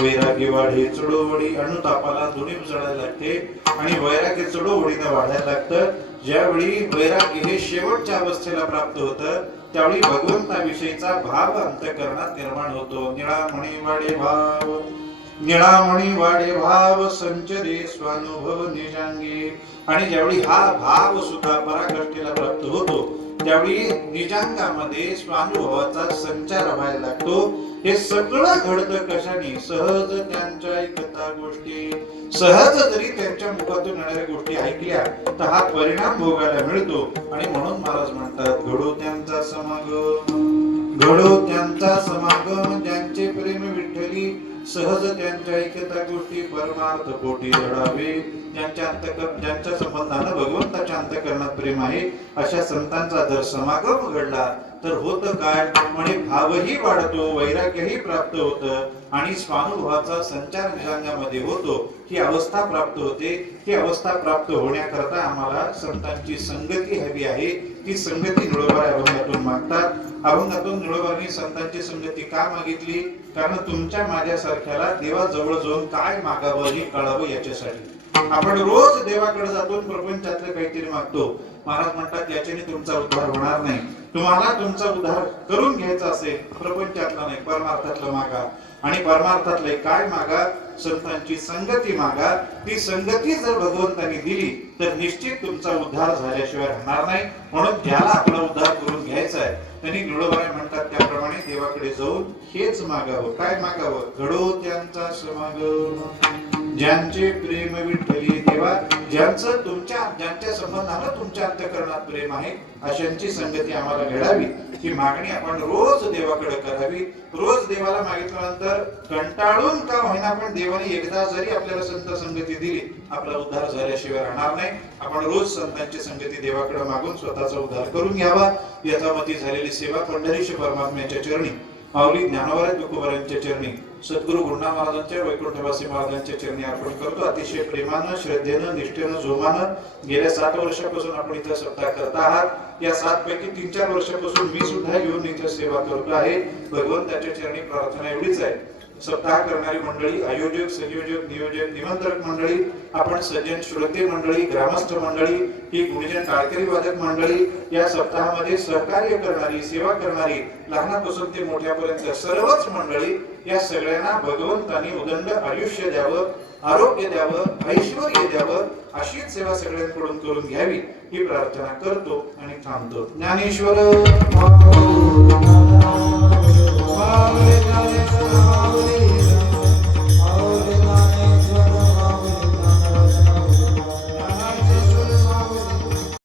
वैराग्य वाढे चढोवडी. अनुतापाला दुणी उचडायला लागते आणि वैराग्य चढोवडीनं वाढायला लागतं. ज्यावेळी वैराग्य हे शेवटच्या अवस्थेला प्राप्त होतं त्यावेळी भगवंताविषयीचा भाव अंतःकरणात निर्माण होतो. निळामणी वाढे भाव निळामणी वाढे भाव संचरे स्वानुभव निजांगी. आणि ज्यावेळी हा भाव सुद्धा पराकाष्ठेला प्राप्त होतो त्यावेळी निजांगामध्ये स्वानुभवाचा संचार व्हायला लागतो. हे सगळं घडतं कशाने? सहज त्यांच्या ऐकता गोष्टी. सहज जरी त्यांच्या मुखातून येणाऱ्या गोष्टी ऐकल्या तर हा परिणाम भोगायला मिळतो. आणि म्हणून महाराज म्हणतात घडो त्यांचा समागम, घडो त्यांचा समागम ज्यांचे प्रेम विठ्ठली. सहज त्यांच्या ऐकता गोष्टी परमार्थ पोटी दृढावे. ज्यांच्या संबंधानं भगवंताच्या अंतःकरणात प्रेम आहे अशा संतांचा जर समागम घडला तर होतं काय? म्हणजे भावही वाढतो, वैराग्यही प्राप्त होतं आणि स्वानुभवाचा संचार निजांगामध्ये होतो. ही अवस्था प्राप्त होते. ही अवस्था प्राप्त होण्याकरता आम्हाला संतांची संगती हवी आहे. ती संगती निळोबार अभंगातून मागतात. अभंगातून निळोबारांनी संतांची संगती का मागितली? कारण तुमच्या माझ्यासारख्याला देवाजवळ जाऊन काय मागावं हे कळावं याच्यासाठी. आपण रोज देवाकडे जातो प्रपंचातलं काहीतरी मागतो. महाराज म्हणतात याच्याने तुमचा उद्धार होणार नाही. तुम्हाला तुमचा उद्धार करून घ्यायचा असेल प्रपंचातला नाही परमार्थातलं मागा. आणि परमार्थातले काय मागा? संतांची संगती मागा. ती संगती जर भगवंतांनी दिली तर निश्चित तुमचा उद्धार झाल्याशिवाय राहणार नाही. म्हणून ज्याला आपला उद्धार करून घ्यायचा आहे त्यांनी निळोबाराय म्हणतात त्याप्रमाणे देवाकडे जाऊन हेच मागावं. काय मागावं? घडो त्यांचा समागम ज्यांचे प्रेम विठ्ठली. देवा ज्यांच्या संबंधानं तुमच्या अंतःकरणात प्रेम आहे अशांची संगती आम्हाला घडावी. ही मागणी आपण रोज देवाकडे करावी. रोज देवाला मागितल्यानंतर कंटाळून का होईना पण देवाने एकदा जरी आपल्याला संत संगती दिली आपला उद्धार झाल्याशिवाय राहणार नाही. आपण रोज संतांची संगती देवाकडे मागून स्वतःचा उद्धार करून घ्यावा. यथामती झालेली सेवा पंढरीश परमात्म्याच्या चरणी, माऊली ज्ञानोबा तुकोबारांच्या चरणी सद्गुरू गुरुनाथ महाराजांच्या वैकुंठवासी महाराजांच्या चरणी अर्पण करतो. अतिशय प्रेमानं, श्रद्धेनं, निष्ठेनं, जोमानं गेल्या 7 वर्षापासून आपण इथं सप्ताह करत आहात. या 7 पैकी 3-4 वर्षापासून मी सुद्धा येऊन इथं सेवा करतो आहे. भगवंताच्या चरणी प्रार्थना एवढीच आहे, सप्ताह करणारी मंडळी, आयोजक, संयोजक, नियोजक, निमंत्रक मंडळी, आपण सज्जन श्रोते मंडळी, ग्रामस्थ मंडळी, ही गुणजन टाळकरी वादक मंडळी, या सप्ताहामध्ये सहकार्य करणारी, सेवा करणारी, लहानापासून ते मोठ्यापर्यंत सर्वच मंडळी, या सगळ्यांना भगवंतांनी उदंड आयुष्य द्यावं, आरोग्य द्यावं, ऐश्वर्य द्यावं, अशीच सेवा सगळ्यांकडून करून घ्यावी ही प्रार्थना करतो आणि थांबतो. ज्ञानेश्वर माऊली